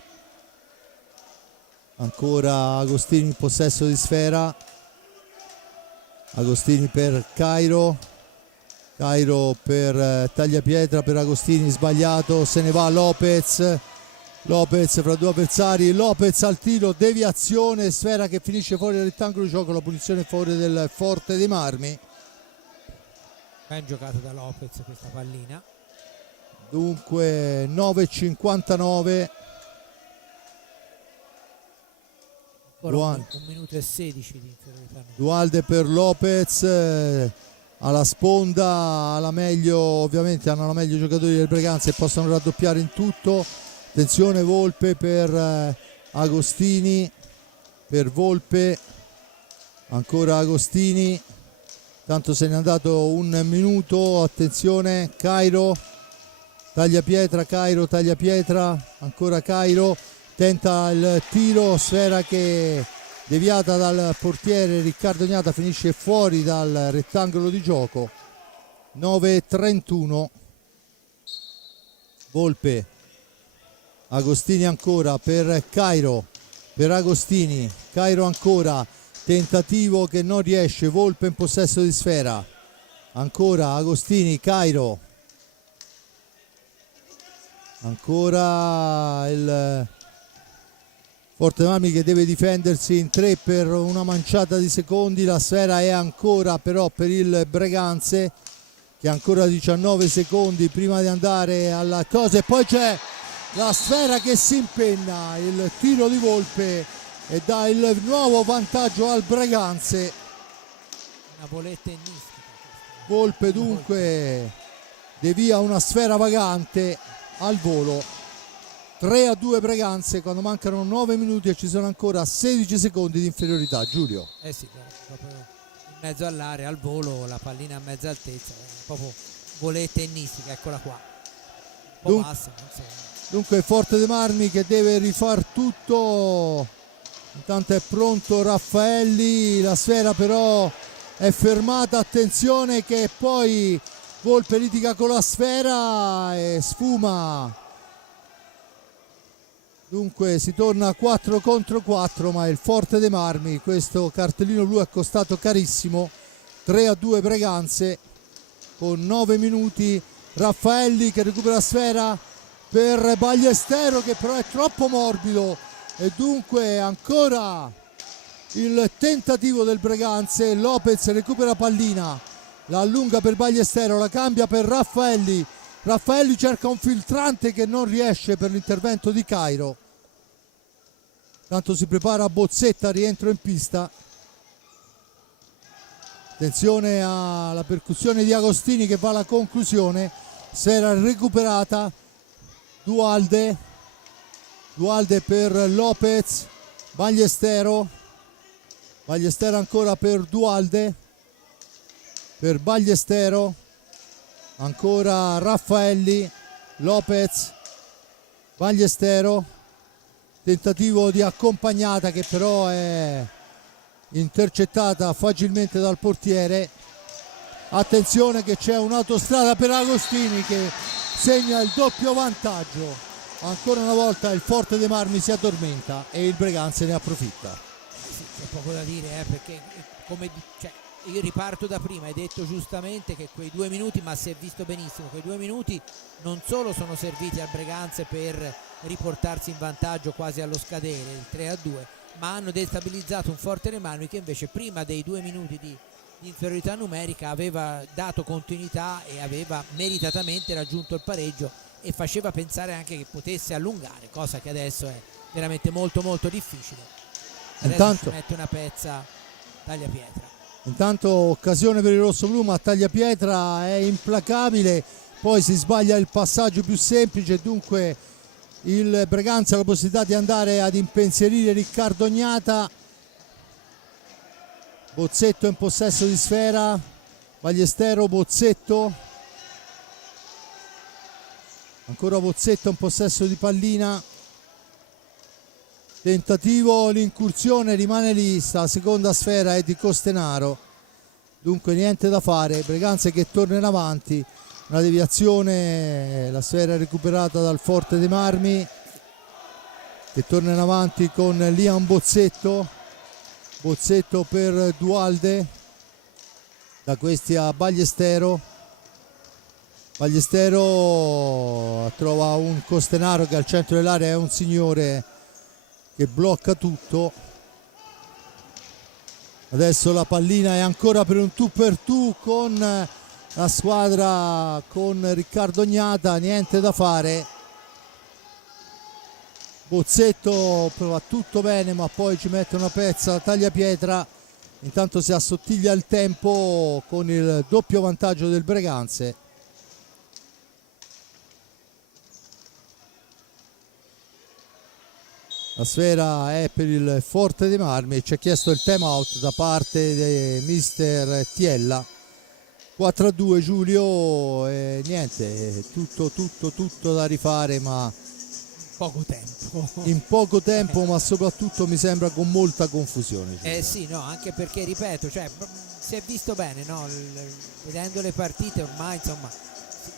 Ancora Agostini in possesso di sfera. Agostini per Cairo, Cairo per Tagliapietra, per Agostini sbagliato, se ne va Lopez, Lopez fra 2 avversari, Lopez al tiro, deviazione, sfera che finisce fuori dal rettangolo di gioco, la punizione in favore del Forte dei Marmi. Ben giocato da Lopez questa pallina. Dunque 9:59. Un minuto e 16 di inferiorità. Dualde per Lopez, alla sponda, alla meglio, ovviamente hanno la meglio i giocatori del Breganze e possono raddoppiare in tutto. Attenzione Volpe per Agostini, per Volpe, ancora Agostini, tanto se n'è andato un minuto. Attenzione Cairo, Tagliapietra, Cairo, Tagliapietra, ancora Cairo, tenta il tiro, sfera che deviata dal portiere Riccardo Gnata finisce fuori dal rettangolo di gioco. 9:31. Volpe, Agostini ancora per Cairo, per Agostini, Cairo ancora, tentativo che non riesce, Volpe in possesso di sfera, ancora Agostini, Cairo, ancora il Forte dei Marmi che deve difendersi in 3 per una manciata di secondi. La sfera è ancora però per il Breganze, che ha ancora 19 secondi prima di andare alla cosa, e poi c'è la sfera che si impenna, il tiro di Volpe e dà il nuovo vantaggio al Breganze. Una boletta ennistica. Volpe dunque devia una sfera vagante al volo. 3-2 Breganze quando mancano 9 minuti e ci sono ancora 16 secondi di inferiorità. Giulio. Sì, proprio in mezzo all'area, al volo, la pallina a mezza altezza, proprio voletta ennistica, eccola qua. Un po' bassa, non so. Dunque Forte dei Marmi che deve rifar tutto. Intanto è pronto Raffaelli, la sfera però è fermata. Attenzione che poi Volpe litiga con la sfera e sfuma. Dunque si torna 4 contro 4, ma il Forte dei Marmi, questo cartellino blu è costato carissimo. 3-2 Breganze con 9 minuti. Raffaelli che recupera la sfera per Ballesteros che però è troppo morbido e dunque ancora il tentativo del Breganze. Lopez recupera pallina, la allunga per Ballesteros, la cambia per Raffaelli. Raffaelli cerca un filtrante che non riesce per l'intervento di Cairo. Tanto si prepara Bozzetta, rientro in pista. Attenzione alla percussione di Agostini che va alla conclusione. Sfera recuperata. Dualde per Lopez. Ballesteros ancora per Dualde, per Ballesteros, ancora Raffaelli, Lopez, Ballesteros, tentativo di accompagnata che però è intercettata facilmente dal portiere. Attenzione che c'è un'autostrada per Agostini che segna il doppio vantaggio. Ancora una volta il Forte dei Marmi si addormenta e il Breganze ne approfitta. sì, c'è poco da dire, perché come cioè, io riparto da prima, hai detto giustamente che quei 2 minuti, ma si è visto benissimo, quei 2 minuti non solo sono serviti al Breganze per riportarsi in vantaggio quasi allo scadere, il 3-2, ma hanno destabilizzato un Forte Marmi che invece prima dei 2 minuti di inferiorità numerica aveva dato continuità e aveva meritatamente raggiunto il pareggio e faceva pensare anche che potesse allungare, cosa che adesso è veramente molto molto difficile. Adesso Intanto ci mette una pezza Tagliapietra. Intanto occasione per il rossoblu, ma Tagliapietra è implacabile, poi si sbaglia il passaggio più semplice, dunque il Breganze ha la possibilità di andare ad impensierire Riccardo Ognata. Bozzetto in possesso di sfera, Ballestero, Bozzetto, ancora Bozzetto in possesso di pallina, tentativo, l'incursione, rimane lì, sta seconda sfera è di Costenaro, dunque niente da fare, Breganze che torna in avanti, una deviazione, la sfera è recuperata dal Forte dei Marmi che torna in avanti con Liam Bozzetto, Bozzetto per Dualde, da questi a Ballestero, Ballestero trova un Costenaro che al centro dell'area è un signore che blocca tutto. Adesso la pallina è ancora per un tu per tu con la squadra con Riccardo Ognata, niente da fare. Bozzetto prova tutto bene, ma poi ci mette una pezza Tagliapietra. Intanto si assottiglia il tempo con il doppio vantaggio del Breganze. La sfera è per il Forte dei Marmi, ci ha chiesto il time out da parte di mister Tiella. 4-2 Giulio, e niente, tutto da rifare, ma Poco tempo. in poco tempo, ma soprattutto mi sembra con molta confusione. Sì, no, anche perché ripeto, cioè, si è visto bene, no? Vedendo le partite ormai insomma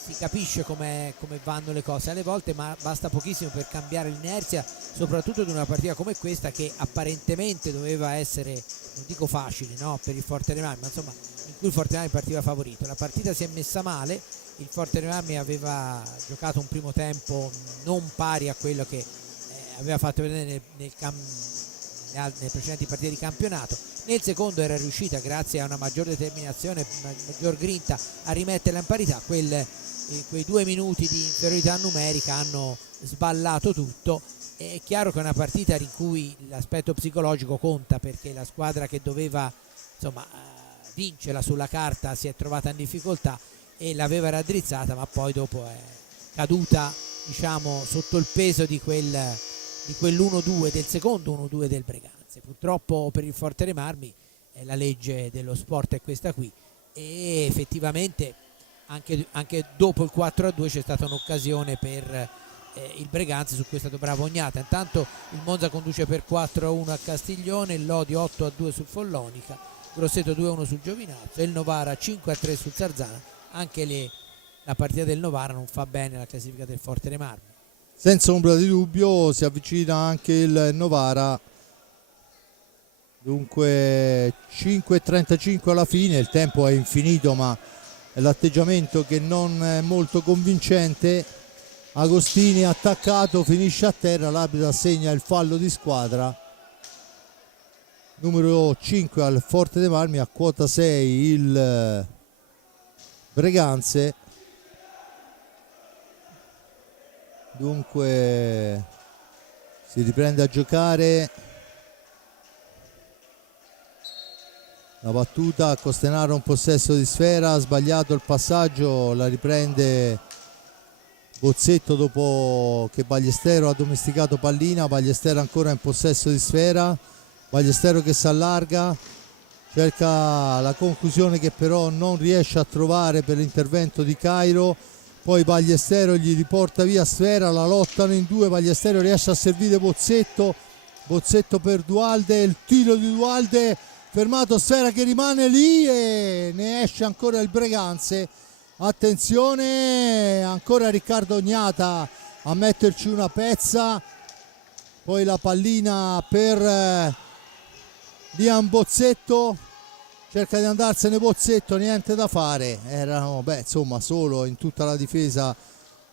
si capisce come vanno le cose alle volte, ma basta pochissimo per cambiare l'inerzia, soprattutto di una partita come questa che apparentemente doveva essere, non dico facile, no, per il Forte dei Marmi, ma insomma in cui il Forte dei Marmi partiva favorito. La partita si è messa male, il Forte dei Marmi aveva giocato un primo tempo non pari a quello che aveva fatto vedere nelle precedenti partite di campionato. Nel secondo era riuscita, grazie a una maggior determinazione, una maggior grinta, a rimetterla in parità. Quei 2 minuti di inferiorità numerica hanno sballato tutto. È chiaro che è una partita in cui l'aspetto psicologico conta, perché la squadra che doveva insomma vincerla sulla carta si è trovata in difficoltà e l'aveva raddrizzata, ma poi dopo è caduta, diciamo, sotto il peso di quell'1-2, del secondo 1-2 del Breganze. Purtroppo per il Forte dei Marmi la legge dello sport è questa qui, e effettivamente anche dopo il 4-2 c'è stata un'occasione per il Breganze, su cui è stato bravo Ognata. Intanto il Monza conduce per 4-1 a Castiglione, il Lodi 8-2 sul Follonica, Grosseto 2-1 sul Giovinazzo e il Novara 5-3 sul Sarzana. Anche la partita del Novara non fa bene alla classifica del Forte dei Marmi. Senza ombra di dubbio si avvicina anche il Novara, dunque 5:35 alla fine, il tempo è infinito ma è l'atteggiamento che non è molto convincente. Agostini attaccato, finisce a terra, l'arbitro assegna il fallo di squadra, numero 5 al Forte dei Marmi, a quota 6 il Breganze. Dunque si riprende a giocare, la battuta, Costenaro un possesso di sfera, ha sbagliato il passaggio, la riprende Bozzetto dopo che Ballestero ha domesticato pallina. Ballestero ancora in possesso di sfera, Ballestero che si allarga, cerca la conclusione che però non riesce a trovare per l'intervento di Cairo. Poi Ballestero gli riporta via sfera, la lottano in due, Ballestero riesce a servire Bozzetto, Bozzetto per Dualde, il tiro di Dualde fermato, sfera che rimane lì e ne esce ancora il Breganze. Attenzione, ancora Riccardo Ognata a metterci una pezza, poi la pallina per Liam Bozzetto, cerca di andarsene Bozzetto, niente da fare, erano insomma solo in tutta la difesa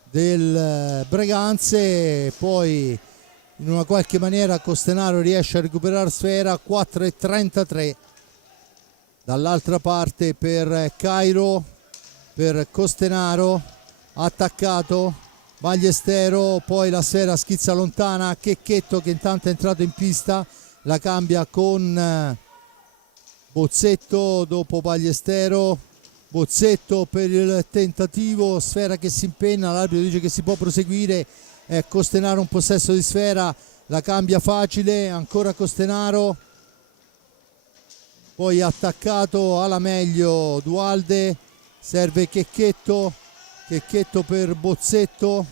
del Breganze. Poi in una qualche maniera Costenaro riesce a recuperare sfera. 4:33 dall'altra parte per Cairo, per Costenaro, attaccato Ballestero, poi la sfera schizza lontana, Checchetto che intanto è entrato in pista, la cambia con Bozzetto dopo Ballestero. Bozzetto per il tentativo, sfera che si impenna, l'arbitro dice che si può proseguire, è Costenaro un possesso di sfera, la cambia facile, ancora Costenaro, poi attaccato alla meglio Dualde, serve Checchetto, Checchetto per Bozzetto,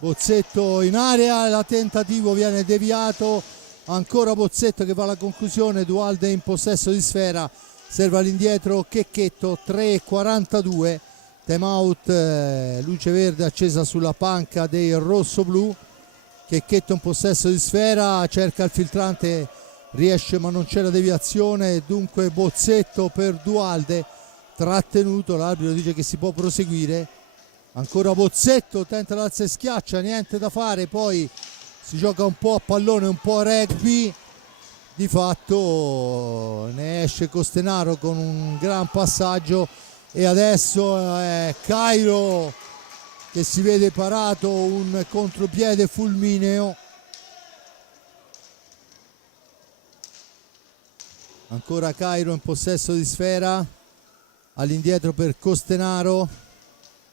Bozzetto in area, il tentativo viene deviato, ancora Bozzetto che va alla conclusione, Dualde in possesso di sfera, serve all'indietro Checchetto. 3:42, time out, luce verde accesa sulla panca dei rossoblù. Checchetto in possesso di sfera, cerca il filtrante, riesce ma non c'è la deviazione, dunque Bozzetto per Dualde, trattenuto, l'arbitro dice che si può proseguire, ancora Bozzetto, tenta l'alza e schiaccia, niente da fare, poi si gioca un po' a pallone, un po' a rugby, di fatto ne esce Costenaro con un gran passaggio e adesso è Cairo che si vede parato un contropiede fulmineo. Ancora Cairo in possesso di sfera, all'indietro per Costenaro,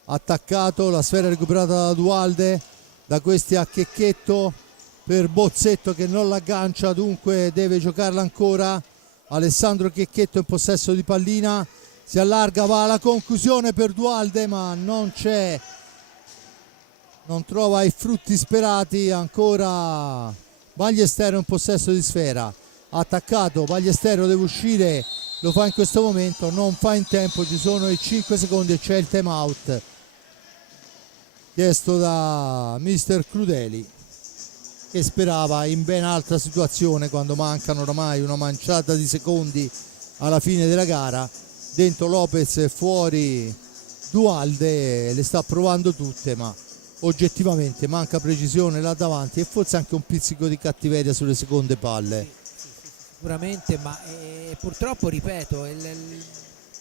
attaccato, la sfera recuperata da Dualde, da questi a Checchetto per Bozzetto che non l'aggancia, dunque deve giocarla ancora. Alessandro Checchetto in possesso di pallina, si allarga, va alla conclusione per Dualde ma non c'è, non trova i frutti sperati. Ancora Ballestero in possesso di sfera, attaccato, Ballestero deve uscire, lo fa in questo momento, non fa in tempo, ci sono i 5 secondi e c'è il time out chiesto da mister Crudeli, che sperava in ben altra situazione quando mancano oramai una manciata di secondi alla fine della gara. Dentro Lopez e fuori Dualde, le sta provando tutte ma oggettivamente manca precisione là davanti e forse anche un pizzico di cattiveria sulle seconde palle. Sicuramente, ma purtroppo ripeto,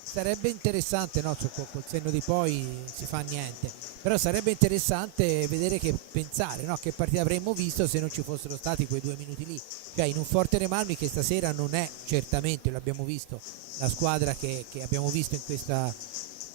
sarebbe interessante, no, col senno di poi si fa niente, però sarebbe interessante vedere, che pensare, no, che partita avremmo visto se non ci fossero stati quei 2 minuti lì, cioè in un Forte Marmi che stasera non è certamente, l'abbiamo visto, la squadra che abbiamo visto in questa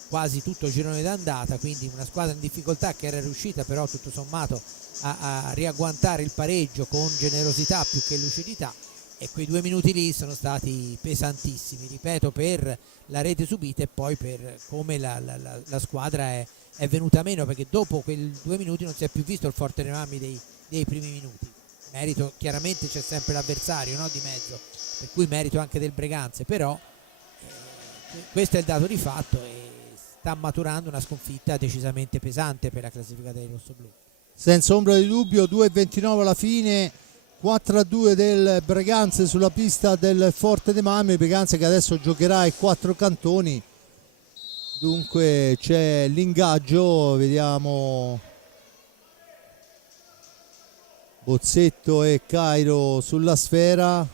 quasi tutto il girone d'andata, quindi una squadra in difficoltà che era riuscita però tutto sommato a riagguantare il pareggio con generosità più che lucidità, e quei 2 minuti lì sono stati pesantissimi, ripeto, per la rete subita e poi per come la squadra è venuta meno, perché dopo quei 2 minuti non si è più visto il Forte Marmi dei primi minuti. Merito chiaramente c'è sempre l'avversario, no, di mezzo, per cui merito anche del Breganze, però questo è il dato di fatto e sta maturando una sconfitta decisamente pesante per la classifica dei rossoblù. Senza ombra di dubbio, 2:29 alla fine, 4-2 del Breganze sulla pista del Forte dei Marmi. Breganze che adesso giocherà ai 4 cantoni, dunque c'è l'ingaggio, vediamo Bozzetto e Cairo sulla sfera,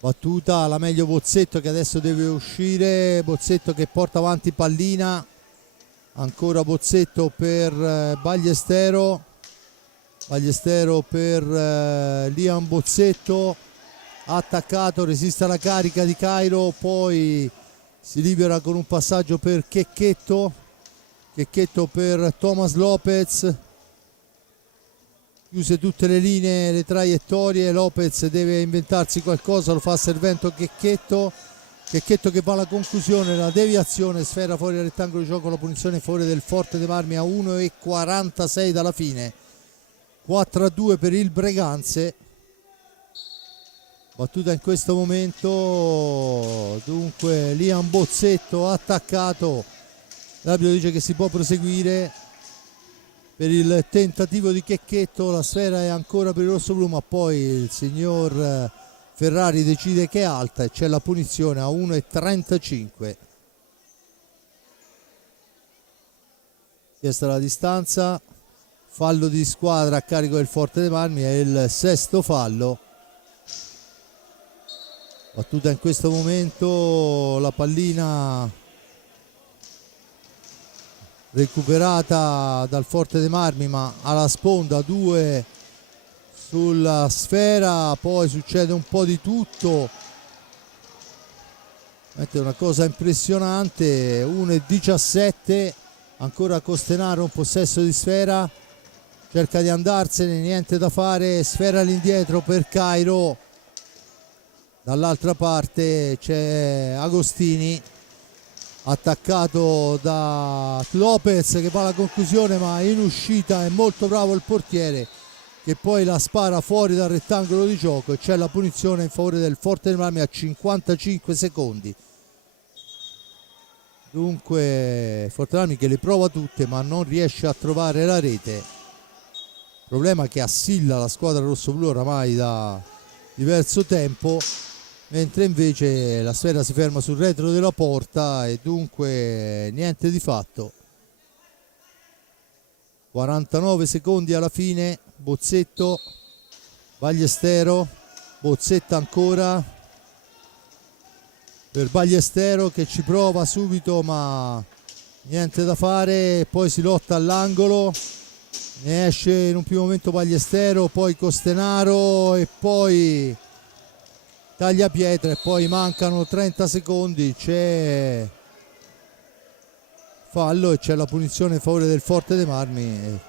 battuta, la meglio Bozzetto che adesso deve uscire, Bozzetto che porta avanti pallina, ancora Bozzetto per Ballestero, Ballestero per Liam Bozzetto, attaccato, resiste alla carica di Cairo, poi si libera con un passaggio per Checchetto, Checchetto per Thomas Lopez, chiuse tutte le linee, le traiettorie, Lopez deve inventarsi qualcosa, lo fa servendo Checchetto, Checchetto che va alla conclusione, la deviazione, sfera fuori dal rettangolo di gioco, la punizione fuori del Forte dei Marmi a 1:46 dalla fine. 4-2 per il Breganze, battuta in questo momento, dunque Liam Bozzetto attaccato, l'arbitro dice che si può proseguire, per il tentativo di Checchetto, la sfera è ancora per il rossoblu, ma poi il signor Ferrari decide che è alta e c'è la punizione a 1,35. Chiesta la distanza, fallo di squadra a carico del Forte dei Marmi, è il sesto fallo. Battuta in questo momento la pallina recuperata dal Forte dei Marmi, ma alla sponda, 2 sulla sfera, poi succede un po' di tutto. È una cosa impressionante. 1,17, ancora Costenaro, un possesso di sfera, cerca di andarsene, niente da fare, sfera all'indietro per Cairo. Dall'altra parte c'è Agostini, attaccato da Lopez che va alla conclusione, ma in uscita è molto bravo il portiere che poi la spara fuori dal rettangolo di gioco, e c'è la punizione in favore del Forte dei Marmi a 55 secondi. Dunque Forte dei Marmi che le prova tutte ma non riesce a trovare la rete, problema che assilla la squadra rossoblu oramai da diverso tempo, mentre invece la sfera si ferma sul retro della porta e dunque niente di fatto. 49 secondi alla fine, Bozzetto, Ballestero, Bozzetta ancora per Ballestero che ci prova subito ma niente da fare, poi si lotta all'angolo, ne esce in un primo momento Ballestero, poi Costenaro e poi Tagliapietra e poi mancano 30 secondi, c'è fallo e c'è la punizione in favore del Forte dei Marmi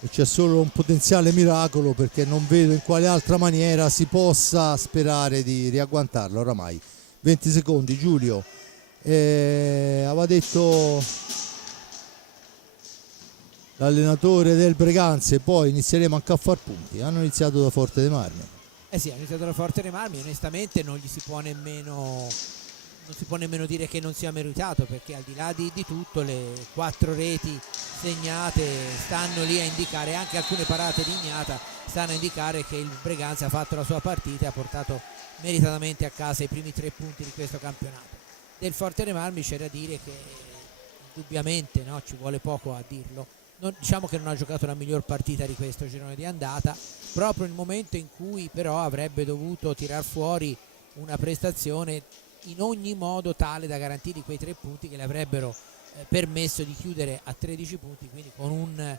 e c'è solo un potenziale miracolo, perché non vedo in quale altra maniera si possa sperare di riagguantarlo oramai. 20 secondi, Giulio aveva detto l'allenatore del Breganze, poi inizieremo anche a far punti. Hanno iniziato da Forte dei Marmi. Eh sì, hanno iniziato da Forte dei Marmi, onestamente non si può nemmeno dire che non sia meritato, perché al di là di tutto le 4 reti segnate stanno lì a indicare, anche alcune parate di Ignata stanno a indicare che il Breganze ha fatto la sua partita e ha portato meritatamente a casa i primi 3 punti di questo campionato. Del Forte dei Marmi c'è da dire che indubbiamente, no, ci vuole poco a dirlo, diciamo che non ha giocato la miglior partita di questo girone di andata, proprio nel momento in cui però avrebbe dovuto tirar fuori una prestazione in ogni modo tale da garantire quei 3 punti che le avrebbero permesso di chiudere a 13 punti, quindi con un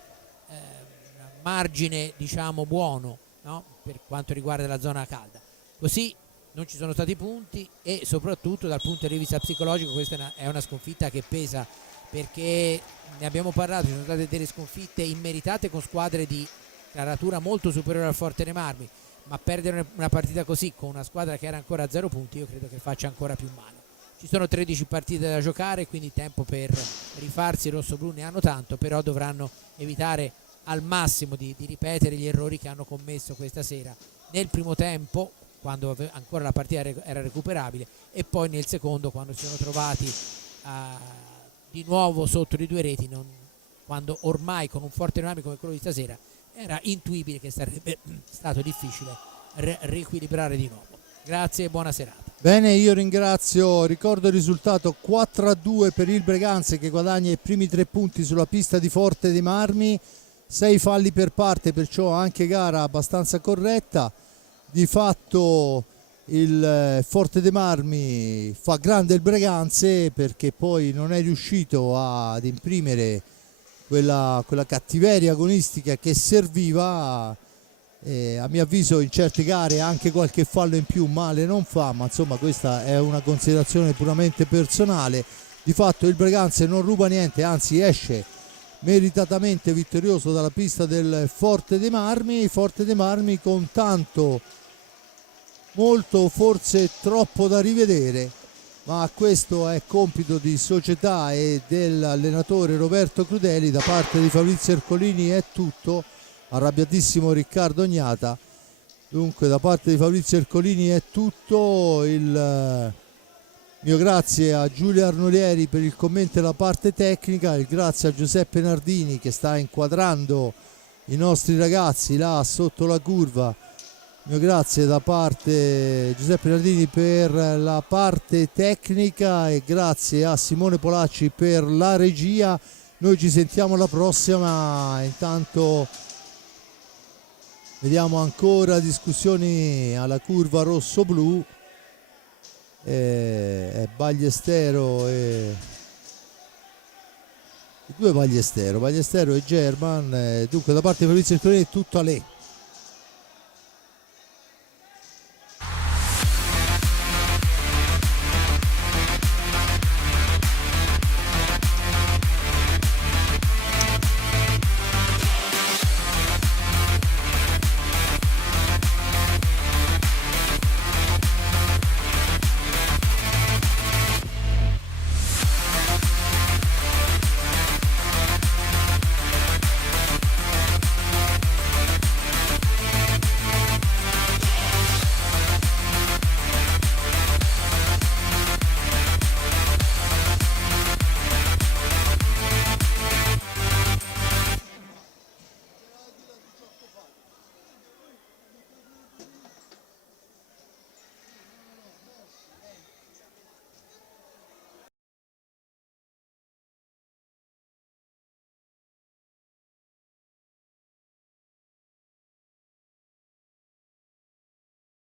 margine diciamo buono, no? Per quanto riguarda la zona calda. Così non ci sono stati punti e soprattutto dal punto di vista psicologico questa è una sconfitta che pesa, perché ne abbiamo parlato, ci sono state delle sconfitte immeritate con squadre di caratura molto superiore al Forte dei Marmi, ma perdere una partita così con una squadra che era ancora a 0 punti io credo che faccia ancora più male. Ci sono 13 partite da giocare, quindi tempo per rifarsi. I rossoblù ne hanno tanto, però dovranno evitare al massimo di ripetere gli errori che hanno commesso questa sera nel primo tempo, quando ancora la partita era recuperabile, e poi nel secondo, quando si sono trovati di nuovo sotto di 2 reti, quando ormai con un Forte dei Marmi come quello di stasera era intuibile che sarebbe stato difficile riequilibrare di nuovo. Grazie e buona serata. Bene, io ringrazio, ricordo il risultato 4-2 per il Breganze, che guadagna i primi 3 punti sulla pista di Forte dei Marmi, 6 falli per parte, perciò anche gara abbastanza corretta. Di fatto il Forte dei Marmi fa grande il Breganze, perché poi non è riuscito ad imprimere quella cattiveria agonistica che serviva. A mio avviso in certe gare anche qualche fallo in più male non fa, ma insomma questa è una considerazione puramente personale. Di fatto il Breganze non ruba niente, anzi esce meritatamente vittorioso dalla pista del Forte dei Marmi. Forte dei Marmi con tanto, molto, forse troppo da rivedere, ma questo è compito di società e dell'allenatore Roberto Crudeli. Da parte di Fabrizio Ercolini è tutto. Arrabbiatissimo Riccardo Ognata. Dunque da parte di Fabrizio Ercolini è tutto. Il Mio grazie a Giulia Arnolieri per il commento e la parte tecnica, il grazie a Giuseppe Nardini che sta inquadrando i nostri ragazzi là sotto la curva. Mio grazie da parte Giuseppe Nardini per la parte tecnica e grazie a Simone Polacci per la regia. Noi ci sentiamo alla prossima, intanto vediamo ancora discussioni alla curva rosso-blu. Ballestero e due Ballestero e German. Dunque da parte di Fabrizio Ercolini è tutto a lei.